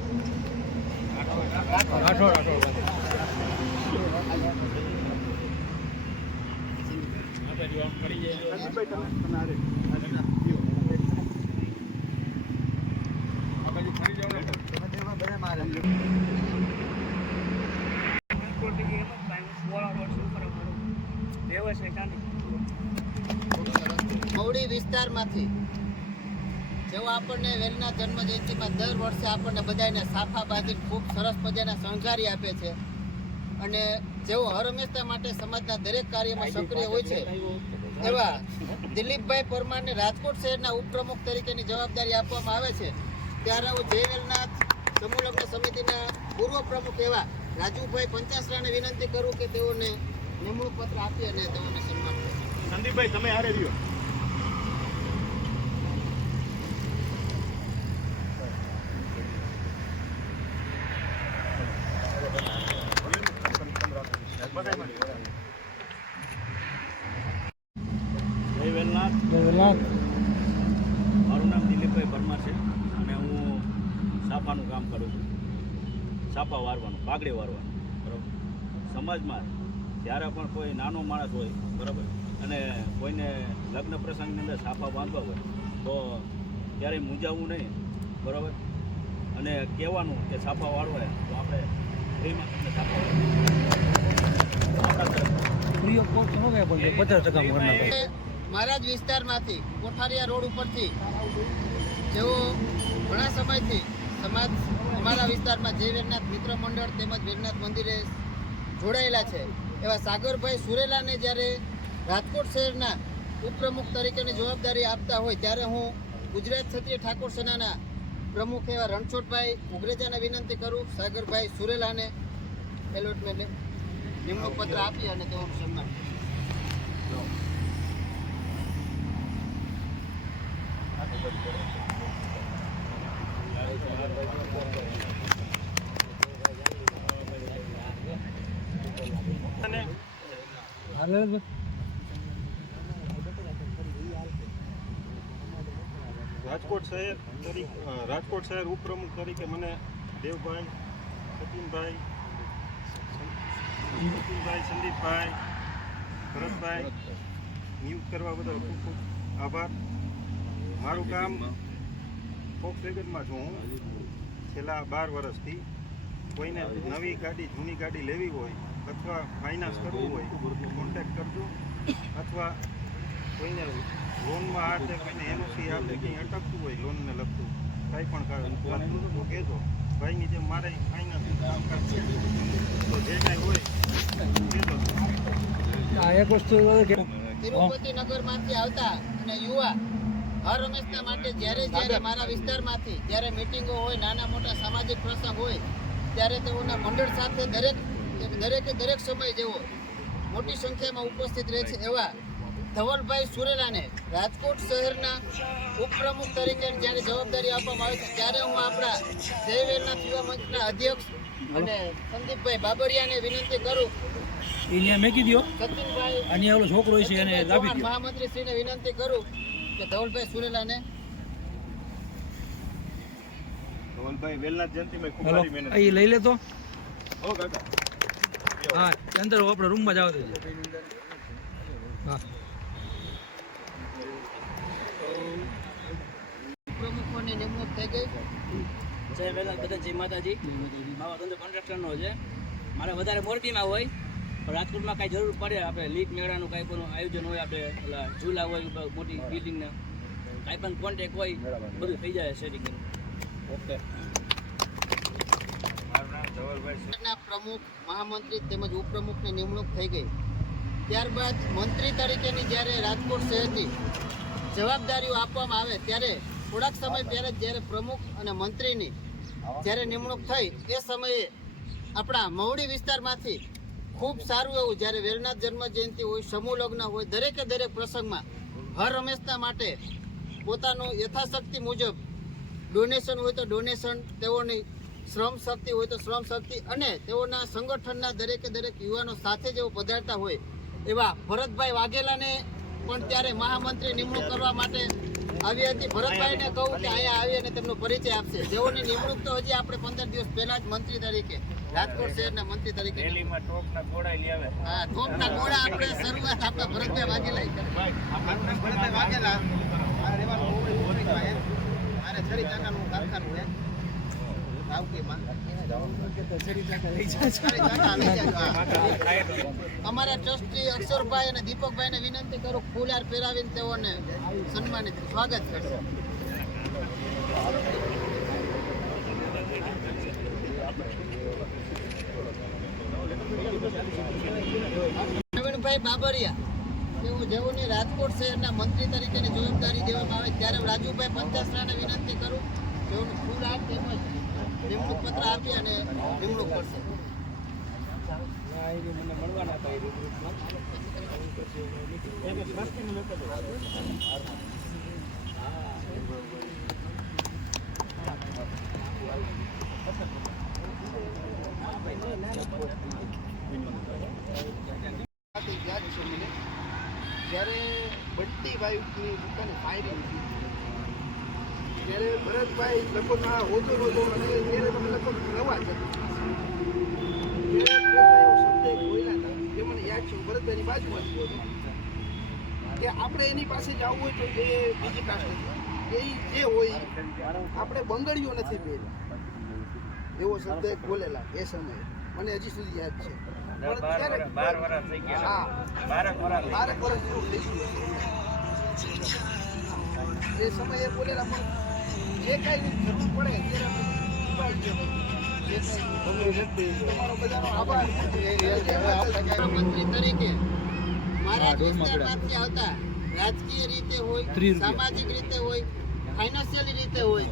મવડી વિસ્તારમાંથી જેઓ આપણને વેલના જન્મ જયંતિમાં દર વર્ષે આપણને બધાને સાફા બાંધી ખૂબ સરસ મજાના શણગારી આપે છે અને જેઓ હર હંમેશા માટે સમાજના દરેક કાર્યમાં સક્રિય હોય છે એવા દિલીપભાઈ પરમારને રાજકોટ શહેરના ઉપપ્રમુખ તરીકેની જવાબદારી આપવામાં આવે છે. ત્યારે હું જય વેલનાથ સમૂહ લગ્ન સમિતિના પૂર્વ પ્રમુખ એવા રાજુભાઈ પંચાસરાને વિનંતી કરું કે તેઓને નિમણૂક પત્ર આપી અને તેઓને સન્માન કરે. સંદીપભાઈ તમે હારે રહ્યો. જય વેલનાથ. મારું નામ દિલીપભાઈ પરમાર છે અને હું સાફાનું કામ કરું છું. સાફા વારવાનું, પાઘડી વારવાનું, બરાબર. સમાજમાં જ્યારે પણ કોઈ નાનો માણસ હોય, બરાબર, અને કોઈને લગ્ન પ્રસંગની અંદર સાફા બાંધવા હોય તો ક્યારેય મૂંઝાવવું નહીં, બરાબર. અને કહેવાનું કે સાફા વાળવા તો આપણે ફ્રીમાં તમને સાફા વાળવા. મારા જ વિસ્તારમાંથી કોઠારિયા રોડ ઉપરથી જેઓ ઘણા સમયથી સમાજ અમારા વિસ્તારમાં જય વેલનાથ મિત્ર મંડળ તેમજ વેલનાથ મંદિરે જોડાયેલા છે એવા સાગરભાઈ સુરેલાને જ્યારે રાજકોટ શહેરના ઉપપ્રમુખ તરીકેની જવાબદારી આપતા હોય ત્યારે હું ગુજરાત ક્ષત્રિય ઠાકોર સેનાના પ્રમુખ એવા રણછોડભાઈ ઉગરેજાને વિનંતી કરું સાગરભાઈ સુરેલાને એલોટમેન્ટ નિમણૂક પત્ર આપી અને તેઓનું સન્માન. રાજકોટ શહેર ઉપપ્રમુખ તરીકે મને દેવભાઈ, સચિનભાઈ, સંદીપભાઈ, ભરતભાઈ નિયુક્ત કરવા બદલ ખૂબ ખૂબ આભાર. મારું કામ ફોક્સવેગનમાં છું. હું છેલ્લા 12 વર્ષથી કોઈને નવી ગાડી, જૂની ગાડી લેવી હોય અથવા ફાઇનાન્સ કરવું હોય તો કોન્ટેક્ટ કરજો, અથવા કોઈને લોનમાં હાથે કોઈને એનઓસી આપે કંઈ અટકતું હોય લોનને લગતું કંઈ પણ લાગતું તો કહેજો. ભાઈની જેમ મારે ફાઇનાન્સ કામ કરતું તો જે કાંઈ હોય કહેજો. તિરુપતિ નગરમાંથી આવતા અને યુવા હર હંમેશના માટે જ્યારે મારા વિસ્તારમાંથી જ્યારે મિટિંગો હોય, નાના મોટા સામાજિક પ્રસંગ હોય ત્યારે તેઓના મંડળ સાથે દરેક સમય જેવો મોટી સંખ્યામાં ઉપસ્થિત રહે છે એવા ધવલભાઈ સુરેલાને રાજકોટ શહેરના ઉપપ્રમુખ તરીકે જ્યારે જવાબદારી આપવામાં આવે છે ત્યારે હું આપણા જય વેલનાથ યુવા મંચના અધ્યક્ષ અને સંદીપભાઈ બાબરિયાને વિનંતી કરું, સચિનભાઈ છોકરો છે એને મહામંત્રી શ્રીને વિનંતી કરું કે ધવલભાઈ સુરેલાને ધવલભાઈ વેલનાથ જયંતિમાં ખૂબ સારી મહેનત. લઈ લેતો. હો કાકા. હા, અંદર આપણે રૂમમાં જાવ. હા, પ્રમુખોની નિમણૂક થઈ ગઈ. જય વેલનાથ બધા, જય માતાજી. મારો ધંધો કોન્ટ્રાક્ટરનો છે. મારે વધારે મોરબીમાં હોય પણ રાજકોટમાં કાંઈ જરૂર પડે, આપણે લીક મેળાનું કાંઈ પણ આયોજન હોય, આપણે ઓલા ઝૂલા હોય મોટી બિલ્ડિંગના કાંઈ પણ કોન્ટેક હોય બધું થઈ જાય સેટિંગ. ઓકે. પ્રમુખ, મહામંત્રી તેમજ ઉપપ્રમુખની નિમણૂક થઈ ગઈ. ત્યારબાદ મંત્રી તરીકેની જ્યારે રાજકોટ શહેરની જવાબદારીઓ આપવામાં આવે ત્યારે થોડાક સમય પહેલાં જ્યારે પ્રમુખ અને મંત્રીની જ્યારે નિમણૂક થઈ એ સમયે આપણા મવડી વિસ્તારમાંથી ખૂબ સારું એવું જ્યારે વેલનાથ જન્મ જયંતિ હોય, સમૂહ લગ્ન હોય, દરેક પ્રસંગમાં હર હંમેશના માટે પોતાનું યથાશક્તિ મુજબ ડોનેશન હોય તો ડોનેશન, તેઓની શ્રમ શક્તિ હોય તો શ્રમ શક્તિ અને તેઓના સંગઠનના દરેક યુવાનો સાથે જેઓ પધારતા હોય એવા ભરતભાઈ વાઘેલાને પણ ત્યારે મહામંત્રી નિમણૂક કરવા માટે આવી હતી. ભરતભાઈને કહું કે અહીંયા આવી અને તેમનો પરિચય આપશે. જેઓની નિમણૂક તો હજી આપણે 15 દિવસ પહેલા જ મંત્રી તરીકે, રાજકોટ શહેરના મંત્રી તરીકે. રેલીમાં ટોપના ઘોડા લઈ આવે. હા, ટોપના ઘોડા આપણે શરૂઆત આપણા ભરતભાઈ વાઘેલા કરી. ભરતભાઈ વાઘેલા મારે છરી ચાકાનું કારખાનું છે અમારા ટ્રસ્ટી અક્ષરભાઈ અને દીપકભાઈને વિનંતી કરું ફૂલહાર પહેરાવીને તેઓને સન્માનિત સ્વાગત કરશે. નવીનભાઈ બાબરિયા જેઓની રાજકોટ શહેરના મંત્રી તરીકેની જવાબદારી દેવામાં આવે ત્યારે રાજુભાઈ પંચાસરાને વિનંતી કરું જેઓનું ફૂલહાર તેમજ નિમણૂક પત્ર આપી અને નિમણૂક કરશે. સાથે યાદ છે મને જ્યારે બંટી ભાઈની પોતાની ફાયરિંગ હતી ત્યારે ભરતભાઈ લગભગ આ હોતો નહોતો અને ત્યારે તમે લગભગ નવા જ હતા. ત્યારે ભરતભાઈ એવો શબ્દ એક બોલ્યા હતા જે મને યાદ છે. હું ભરતભાઈની બાજુમાં જ હતો કે આપણે એની પાસે જવું હોય તો એ બીજી કાસ્ટ હતી એ જે હોય આપણે બંગડીઓ નથી પહેરી એવો શબ્દ એક બોલેલા એ સમયે મને હજી સુધી યાદ છે. પણ ત્યારે 12 વર્ષ થઈ ગયા. હા 12 વર્ષ જેવું થઈ ગયું. એ સમયે બોલેલા પણ જે કાંઈ જરૂર પડે ત્યારે તમારો બધાનો આભાર. મંત્રી તરીકે મારા વિસ્તારમાંથી આવતા રાજકીય રીતે હોય, સામાજિક રીતે હોય, ફાઇનાન્શિયલી રીતે હોય,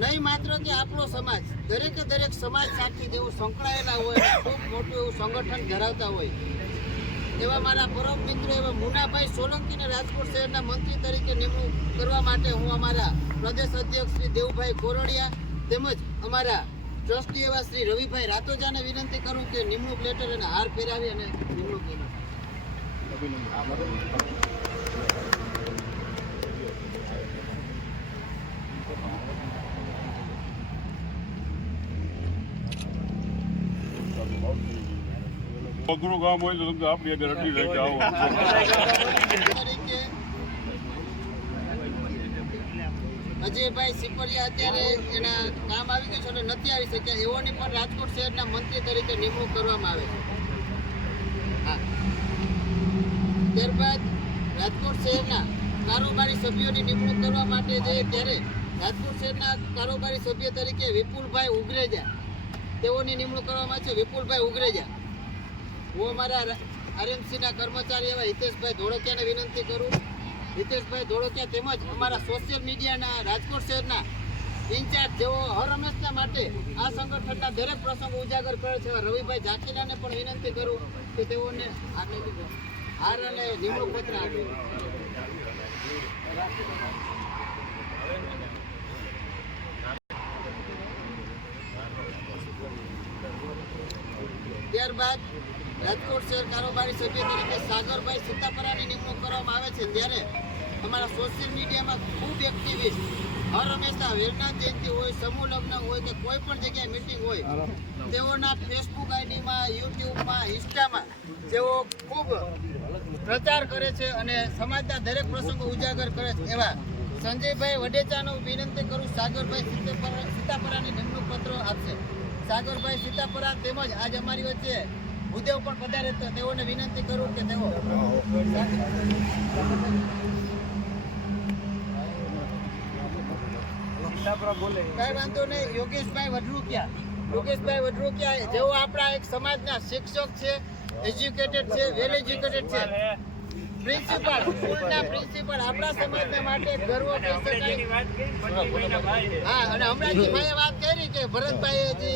નહીં માત્ર કે આપણો સમાજ દરેકે દરેક સમાજ સાથે જેવું સંકળાયેલા હોય, ખૂબ મોટું એવું સંગઠન ધરાવતા હોય એવા મારા પરમ મિત્રો એવા મુનાભાઈ સોલંકીને રાજકોટ શહેરના મંત્રી તરીકે નિમણૂક કરવા માટે હું અમારા પ્રદેશ અધ્યક્ષ શ્રી દેવુભાઈ કોરડિયા તેમજ અમારા ટ્રસ્ટી એવા શ્રી રવિભાઈ રાતોજાને વિનંતી કરું કે નિમણૂક લેટર અને હાર પહેરાવી અને નિમણૂક કરી. અઘરું કામ હોય તો તમને આપણી આગળ અડી રહી જાઓ. તરીકે અજયભાઈ સિપરિયા અત્યારે એના કામ આવી ગયું છે એટલે નથી આવી શક્યા એઓની પણ રાજકોટ શહેરના મંત્રી તરીકે નિમણૂક કરવામાં આવે છે. હા. ત્યારબાદ રાજકોટ શહેરના કારોબારી સભ્યોની નિમણૂક કરવા માટે જે ત્યારે રાજકોટ શહેરના કારોબારી સભ્ય તરીકે વિપુલભાઈ ઉગરેજા તેઓની નિમણૂક કરવામાં છે. વિપુલભાઈ ઉગરેજા હું અમારા આરએમસીના કર્મચારી એવા હિતેશભાઈ ધોળકિયાને વિનંતી કરું. હિતેશભાઈ ધોળકિયા તેમજ અમારા સોશિયલ મીડિયાના રાજકોટ શહેરના ઇન્ચાર્જ જેઓ હર હંમેશના માટે આ સંગઠનના દરેક પ્રસંગો ઉજાગર કરે છે એવા રવિભાઈ ઝાકીરાને પણ વિનંતી કરું કે તેઓને હાર અને નિમણૂક પત્ર આપે. ત્યારબાદ રાજકોટ શહેર કારોબારી સભ્ય તરીકે સાગરભાઈ સીતાપરાની નિમણૂક કરવામાં આવે છે. ત્યારે અમારા સોશિયલ મીડિયામાં ખૂબ એક્ટિવિસ્ટ હર હંમેશા વેરના જયંતિ હોય, સમૂહ લગ્ન હોય કે કોઈ પણ જગ્યાએ મિટિંગ હોય તેઓના ફેસબુક આઈડીમાં, યુટ્યુબમાં, ઇન્સ્ટામાં જેઓ ખૂબ પ્રચાર કરે છે અને સમાજના દરેક પ્રસંગો ઉજાગર કરે છે એવા સંજયભાઈ વડેચાનો વિનંતી કરું સાગરભાઈ સીતાપરાની નિમણૂક પત્ર આપશે. સાગરભાઈ સીતાપરા તેમજ આજ અમારી વચ્ચે ભૂદેવ પણ પધારે તો તેઓને વિનંતી કરું કે તેઓ કઈ વાંધો નહીં. યોગેશભાઈ વડરૂકિયા જેઓ આપણા એક સમાજના શિક્ષક છે, એજ્યુકેટેડ છે, વેલ એજ્યુકેટેડ છે, પ્રિન્સિપાલ, સ્કૂલના પ્રિન્સિપાલ, આપણા સમાજના માટે ગર્વ કહી શકાય. હા, અને હમણાં જે ભાઈએ વાત કરી કે ભરતભાઈએ જે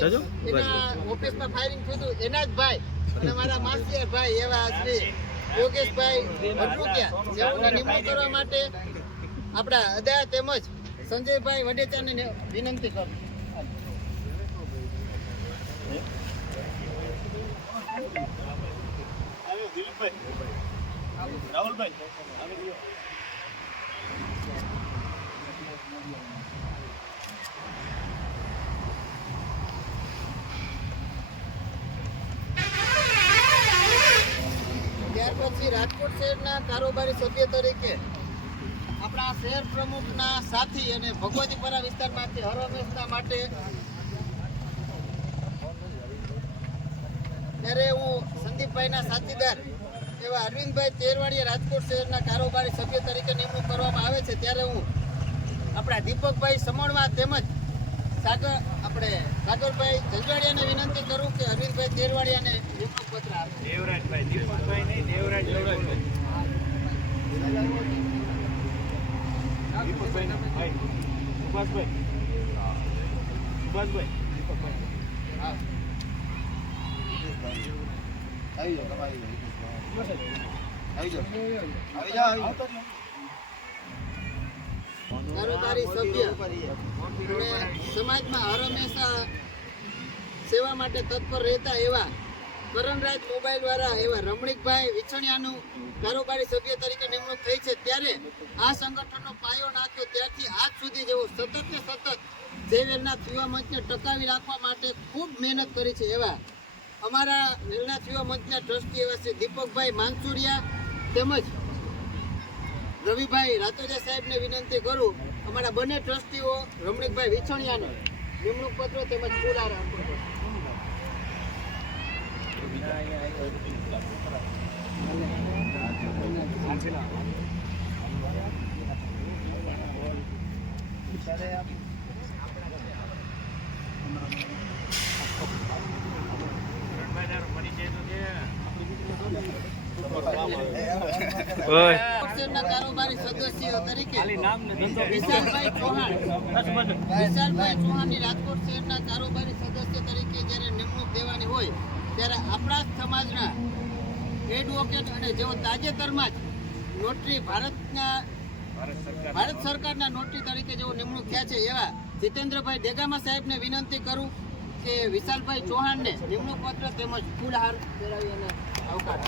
એના ઓફિસમાં ફાયરિંગ થયું હતું એના જ ભાઈ અને મારા માસીયાર ભાઈ એવા શ્રી યોગેશભાઈ વડરૂકિયા જેઓને નિમણૂક કરવા માટે આપણા અદા તેમજ સંજયભાઈ વડેચાને વિનંતી કરું. રાહુલભાઈ ત્યાર પછી રાજકોટ શહેરના કારોબારી સભ્ય તરીકે આપણા શહેર પ્રમુખના સાથી અને ભગવતીપરા વિસ્તારમાંથી હર હંમેશના માટે ત્યારે હું સંદીપભાઈના સાથીદાર એવા અરવિંદભાઈ તેરવાડિયા રાજકોટ શહેરના કારોબારી સભ્ય તરીકે નિમણૂક કરવામાં આવે છે. ત્યારે હું આપણા દીપકભાઈ સમણવા તેમજ સાગરભાઈ જંજવાડિયાને વિનંતી કરું કે અરવિંદભાઈ તેરવાડિયાને નિમણૂક પત્ર આપે. દેવરાજભાઈ, દીપકભાઈ નહીં, દેવરાજ. સુભાષભાઈ આવી જાઓ, તમે આવી જાઓ. કારોબારી સભ્ય અને સમાજમાં હર હંમેશા સેવા માટે તત્પર રહેતા એવા કરણરાજ મોબાઈલ વાળા એવા રમણીકભાઈ વિછણિયાનું કારોબારી સભ્ય તરીકે નિમણૂક થઈ છે. ત્યારે આ સંગઠનનો પાયો નાખ્યો ત્યારથી આજ સુધી જેવો સતત ને સતત જય વેલનાથ યુવા મંચને ટકાવી રાખવા માટે ખૂબ મહેનત કરી છે એવા અમારા વેલનાથ યુવા મંચના ટ્રસ્ટી એવા શ્રી દીપકભાઈ માનસુરિયા તેમજ રવિભાઈ રાતોજા સાહેબને વિનંતી કરું અમારા બંને ટ્રસ્ટીઓ રમણીકભાઈ વિછણિયાને નિમણૂક પત્ર તેમજ ફૂલહાર આપવા પડશે. પક્ષના કારોબારી સદસ્ય તરીકે વિશાલભાઈ ચૌહાણની રાજકોટ શહેરના કારોબારી સદસ્ય તરીકે જ્યારે નિમણૂક દેવાની હોય ત્યારે આપણા સમાજના એડવોકેટ અને જેઓ તાજેતરમાં જ નોટરી ભારત સરકારના નોટરી તરીકે જેઓ નિમણૂક થયા છે એવા જીતેન્દ્રભાઈ ડેગામા સાહેબને વિનંતી કરું કે વિશાલભાઈ ચૌહાણને નિમણૂક પત્ર તેમજ ફૂલહાર પહેરાવી અને આવકાર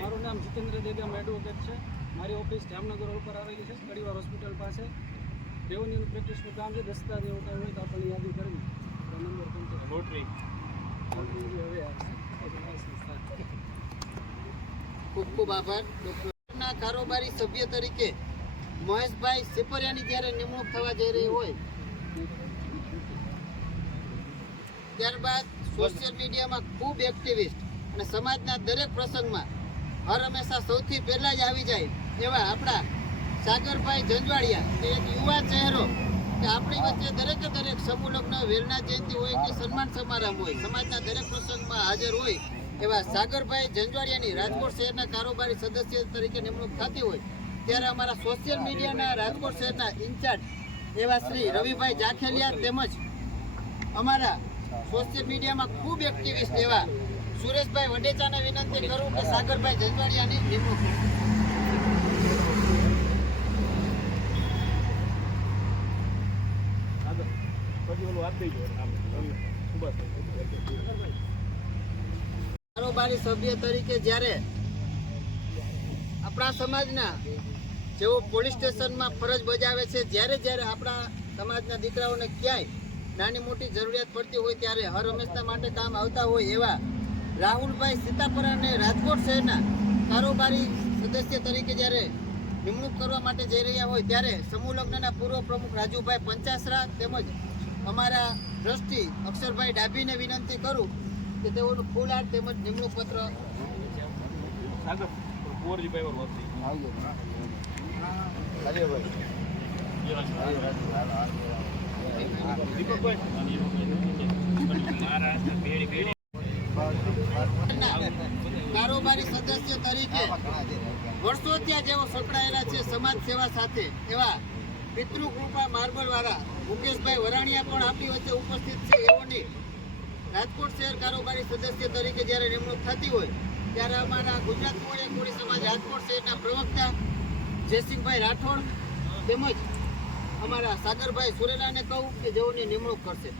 મારું નામ જીતેન્દ્ર દેગામ એડવોકેટ છે. મારી ઓફિસ જામનગર રોડ પર આવેલી છે, કડીવાર હોસ્પિટલ પાસે. રેવન્યુનું પ્રેક્ટિસનું કામ છે. દસ્તાવેજ એવું કંઈ હોય તો આપણને યાદી કરવી. નંબર ખૂબ ખૂબ આભાર. ડોક્ટરના કારોબારી સભ્ય તરીકે મહેશભાઈ સિપરિયાની જ્યારે નિમણૂક થવા જઈ રહી હોય ત્યારબાદ સોશિયલ મીડિયામાં ખૂબ એક્ટિવિસ્ટ અને સમાજના દરેક પ્રસંગમાં હર હંમેશા સૌથી પહેલાં જ આવી જાય એવા આપણા સાગરભાઈ જંજવાડિયા કે એક યુવા ચહેરો કે આપણી વચ્ચે દરેકે દરેક સમૂહ લગ્ન, વેલનાથ જયંતિ હોય કે સન્માન સમારંભ હોય, સમાજના દરેક પ્રસંગમાં હાજર હોય એવા સાગરભાઈ જંજવાડિયાની રાજકોટ શહેરના કારોબારી સદસ્ય તરીકે નિમણૂક થતી હોય ત્યારે અમારા સોશિયલ મીડિયાના રાજકોટ શહેરના ઇન્ચાર્જ એવા શ્રી રવિભાઈ જાખેલિયા તેમજ અમારા સોશિયલ મીડિયામાં ખૂબ એક્ટિવિસ્ટ એવા સુરેશભાઈ વડેચાને વિનંતી કરું કે સાગરભાઈ જંજવાડિયાની નિમણૂક કારોબારી સભ્ય તરીકે જ્યારે આપણા સમાજના જેઓ પોલીસ સ્ટેશનમાં ફરજ બજાવે છે, જ્યારે આપણા સમાજના દીકરાઓને ક્યાંય નાની મોટી જરૂરિયાત પડતી હોય ત્યારે હર હંમેશા માટે કામ આવતા હોય એવા રાહુલભાઈ સીતાપરાને રાજકોટ શહેરના કારોબારી સદસ્ય તરીકે જ્યારે નિમણૂક કરવા માટે જઈ રહ્યા હોય ત્યારે સમૂહ લગ્નના પૂર્વ પ્રમુખ રાજુભાઈ પંચાસરા તેમજ અમારા ટ્રસ્ટી અક્ષરભાઈ ડાભીને વિનંતી કરું કે તેઓનું ફૂલહાર તેમજ નિમણૂક પત્ર કારોબારી સદસ્ય તરીકે વર્ષોથી જેઓ સંકળાયેલા છે સમાજ સેવા સાથે એવા પિતૃકૃપા માર્બલ વાળા મુકેશભાઈ વરાણિયા પણ આપણી વચ્ચે ઉપસ્થિત છે. એઓની રાજકોટ શહેર કારોબારી સદસ્ય તરીકે જ્યારે નિમણૂક થતી હોય ત્યારે અમારા ગુજરાત કોળી સમાજ રાજકોટ શહેરના પ્રવક્તા જયસિંહભાઈ રાઠોડ તેમજ અમારા સાગરભાઈ સુરેલાને કહું કે જેઓની નિમણૂક કરશે.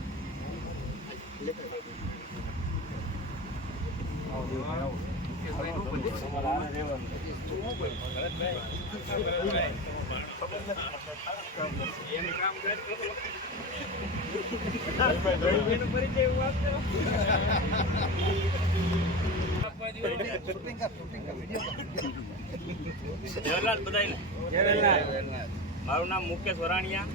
મારું નામ મુકેશ વરાણિયા,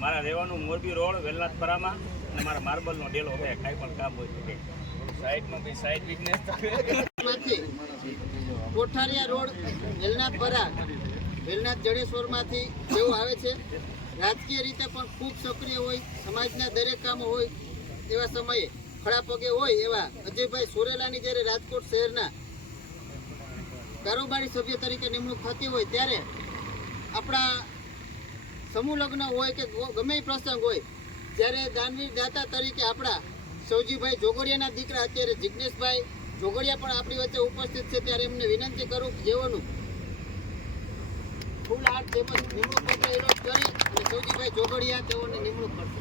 મારા રહેવાનું મોરબી રોડ વેલનાથપરામાં અને મારા માર્બલનો ડેલો છે. કાંઈ પણ કામ હોય તો સાઈડમાં B side business Kothariya road Velnathpara Velnath જડેશ્વરમાંથી જેઓ આવે છે રાજકીય રીતે પણ ખૂબ સક્રિય હોય, સમાજના દરેક કામો હોય એવા સમયે ખડા પગે હોય એવા અજયભાઈ સોરેલાની જ્યારે રાજકોટ શહેરના કારોબારી સભ્ય તરીકે નિમણૂક થતી હોય ત્યારે આપણા સમૂહ લગ્ન હોય કે ગમે એ પ્રસંગ હોય ત્યારે દાનવીર દાતા તરીકે આપણા સૌજીભાઈ જોગડિયાના દીકરા અત્યારે જિજ્ઞેશભાઈ જોગડિયા પણ આપણી વચ્ચે ઉપસ્થિત છે ત્યારે એમને વિનંતી કરું કે જેઓનું ફૂલ હાથ તેમજ નિમણૂક પત્ર એલોટ કરી અને સૌજીભાઈ જોગડિયા તેઓની નિમણૂક કરશે.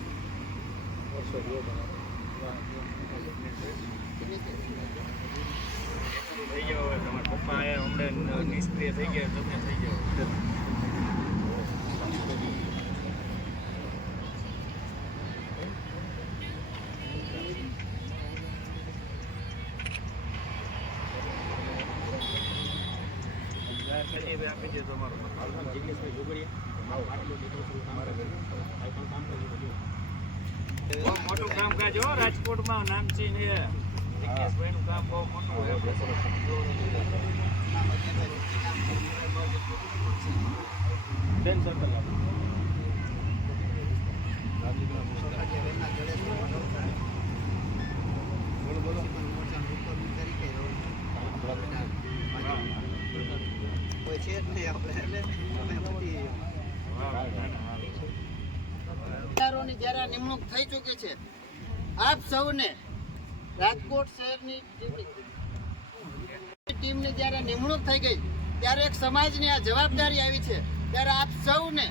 થઈ ગયો હવે તમારા પપ્પા હમણાં નિષ્ક્રિય થઈ ગયા, તમે થઈ જાઓ. આપી દે તમારો જિગ્નેશભાઈ જોગડિયા મોટું કામકાજ હો રાજકોટમાં નામચીન છે. જિગ્નેશભાઈનું કામ બહુ મોટું હોય. બેન સર્કલ કોઈ છે જ નહીં આપણે એટલે જ્યારે આ નિમણૂક થઈ ચૂકી છે આપ સૌને રાજકોટ શહેરની ટીમની જ્યારે નિમણૂક થઈ ગઈ ત્યારે એક સમાજની આ જવાબદારી આવી છે ત્યારે આપ સૌને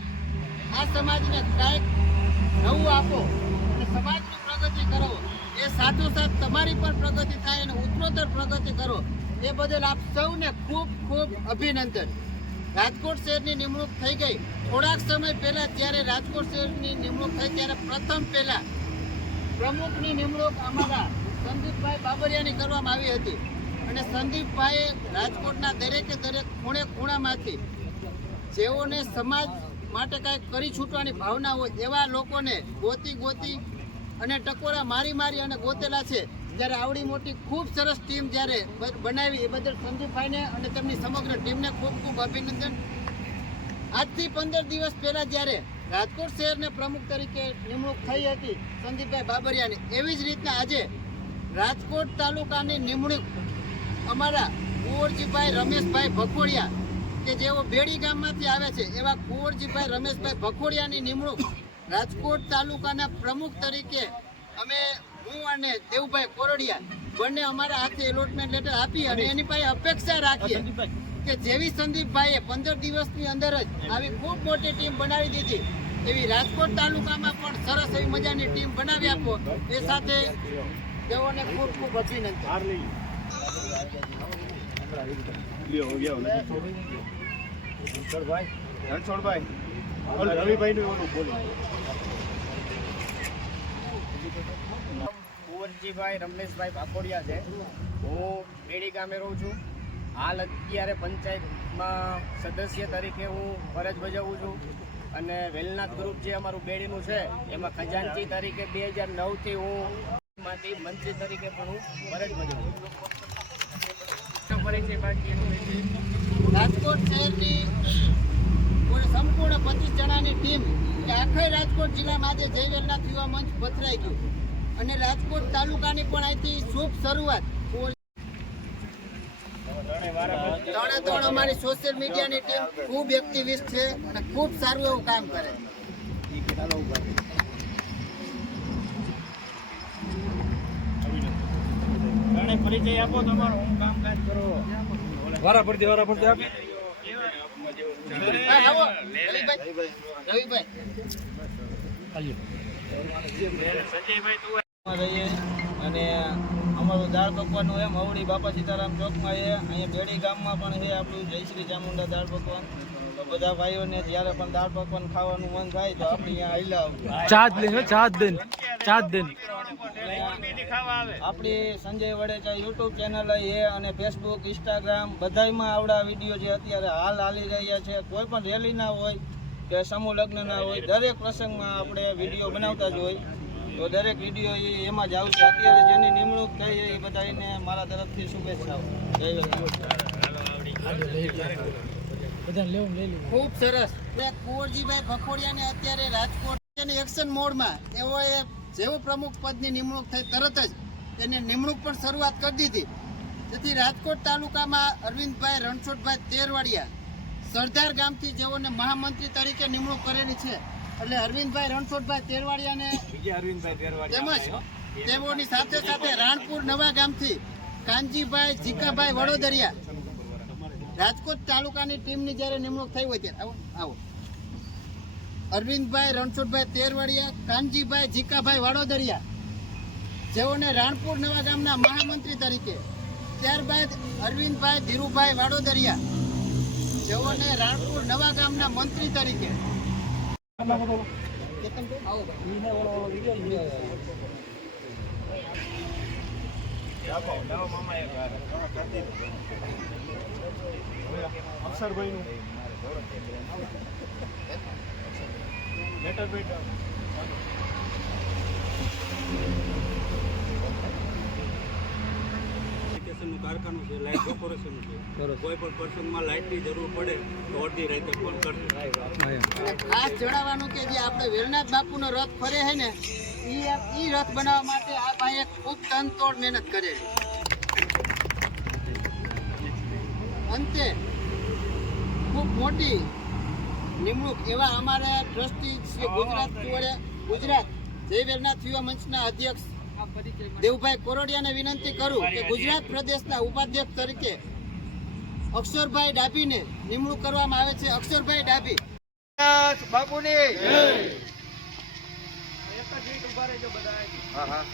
આ સમાજને કાંઈક નવું આપો અને સમાજની પ્રગતિ કરો એ સાથોસાથ તમારી પણ પ્રગતિ થાય અને ઉત્તરોત્તર પ્રગતિ કરો એ બદલ આપ સૌને ખૂબ ખૂબ અભિનંદન. રાજકોટ શહેરની નિમણૂક થઈ ગઈ થોડાક સમય પહેલા જ્યારે રાજકોટ શહેરની નિમણૂક થઈ ત્યારે પ્રથમ પહેલા પ્રમુખની નિમણૂક અમારા સંદીપભાઈ બાબરિયાની કરવામાં આવી હતી અને સંદીપભાઈએ રાજકોટના દરેકે દરેક ખૂણે ખૂણામાંથી જેઓને સમાજ માટે કાંઈક કરી છૂટવાની ભાવના હોય એવા લોકોને ગોતી અને ટકોરા મારી અને ગોતેલા છે. જ્યારે આવડી મોટી ખૂબ સરસ ટીમ જ્યારે બનાવી એ બદલ સંદીપભાઈને અને તેમની સમગ્ર ટીમને ખૂબ ખૂબ અભિનંદન. આજથી 15 દિવસ પહેલા જ્યારે રાજકોટ શહેરને પ્રમુખ તરીકે નિમણૂક થઈ હતી સંદીપભાઈ બાબરિયાની, એવી જ રીતના આજે રાજકોટ તાલુકાની નિમણૂક અમારા કુંવરજીભાઈ રમેશભાઈ ભખોડિયા કે જેઓ બેડી ગામમાંથી આવે છે એવા કુંવરજીભાઈ રમેશભાઈ ભખોડિયાની નિમણૂક રાજકોટ તાલુકાના પ્રમુખ તરીકે અમે હું અને દેવભાઈ કોરડિયા બંને અમારા હાથે એલોટમેન્ટ લેટર આપી અને એની પાસે અપેક્ષા રાખીએ કે જેવી સંદીપભાઈએ 15 દિવસની અંદર જ આવી ખૂબ મોટી ટીમ બનાવી દીધી એવી રાજકોટ તાલુકામાં પણ સરસ એવી મજાની ટીમ બનાવી આપો એ સાથે તેઓને ખૂબ ખૂબ અભિનંદન. કુંવરજીભાઈ રમેશભાઈ ભાકોડિયા છે. હું બેડી ગામે રહું છું. હાલ અત્યારે પંચાયતમાં સદસ્ય તરીકે હું ફરજ ભજવું છું અને વેલનાથ ગ્રુપ જે અમારું બેડીનું છે એમાં ખજાનચી તરીકે 2009થી હું માંથી મંત્રી તરીકે પણ હું ફરજ ભજવું છું. રાજકોટ શહેરની સંપૂર્ણ 25 જણાની ટીમ કે આખા રાજકોટ જિલ્લામાં આજે જય વેલનાથ યુવા મંચ પથરાઈ ગયું અને રાજકોટ તાલુકાની પણ અહીંથી શુભ શરૂઆત. ત્રણે અમારી સોશિયલ મીડિયાની ટીમ ખૂબ એક્ટિવિસ્ટ છે અને ખૂબ સારું એવું કામ કરે. પરિચય આપો તમારો, હું કામકાજ કરો. વારા પડતી આપી રહીએ અને અમારું દાળ પકવાનું એમ અવળી બાપા સીતારામ ચોકમાં છે. અહીંયા બેડી ગામમાં પણ છે આપણું જયશ્રી ચામુંડા દાળ પકવાન. તો બધા ભાઈઓને જ્યારે પણ દાળ પકવાન ખાવાનું મન થાય તો આપણે અહીંયા ચાદ દિન આપણી સંજય વડેચા યુટ્યુબ ચેનલ છે અને ફેસબુક ઇન્સ્ટાગ્રામ બધામાં આવડા વિડીયો જે અત્યારે હાલ હાલી રહ્યા છે. કોઈ પણ રેલીના હોય કે સમૂહ લગ્નના હોય દરેક પ્રસંગમાં આપણે વિડીયો બનાવતા જ હોય. તો દરેક વિડીયો એમાં જ આવશે. અત્યારે જેની નિમણૂક થઈ એ બધાને મારા તરફથી શુભેચ્છાઓ. જય ખૂબ સરસ. એટલે કુંવરજીભાઈ ભખોડિયાને અત્યારે રાજકોટ એક્શન મોડમાં એઓએ જેવો પ્રમુખ પદની નિમણૂક થઈ તરત જ તેની નિમણૂક પણ શરૂઆત કરી દીધી. જેથી રાજકોટ તાલુકામાં અરવિંદભાઈ રણછોડભાઈ તેરવાડિયા સરદાર ગામથી જેઓને મહામંત્રી તરીકે નિમણૂક કરેલી છે. એટલે અરવિંદભાઈ રણછોડભાઈ તેરવાડિયાને તેમજ તેઓની સાથે સાથે રાણપુર નવા ગામથી કાનજીભાઈ જીકાભાઈ વડોદરિયા રાજકોટ તાલુકાની ટીમની જ્યારે નિમણૂક થઈ હોય ત્યારે આવો અરવિંદભાઈ રણછોડભાઈ તેરવાડિયા કાનજીભાઈ જીકાભાઈ વડોદરિયા જેઓને રાણપુર નવા ગામના મહામંત્રી તરીકે, ત્યારબાદ અરવિંદભાઈ ધીરુભાઈ વડોદરિયા જેઓને રાણપુર નવા ગામના મંત્રી તરીકે, કારખાનું છે, લાઇટ કોર્પોરેશનનું છે. કોઈ પણ પ્રસંગમાં લાઇટની જરૂર પડે તો અડધી રાતે ફોન કરશે. ખાસ જણાવવાનું કે જે આપણે વેલનાથ બાપુનો રથ ફરે છે ને ઈ રથ બનાવવા માટે આ ભાઈએ ખૂબ તનતોડ મહેનત કરેલી. અંતે ખૂબ મોટી નિમણૂક એવા અમારા ટ્રસ્ટી શ્રી ગુજરાત જય વેલનાથ યુવા મંચના અધ્યક્ષ દેવભાઈ કોરોડિયાને વિનંતી કરું કે ગુજરાત પ્રદેશના ઉપાધ્યક્ષ તરીકે અક્ષરભાઈ ડાભીને નિમણૂક કરવામાં આવે છે. અક્ષરભાઈ ડાભી બાપુની. હા હા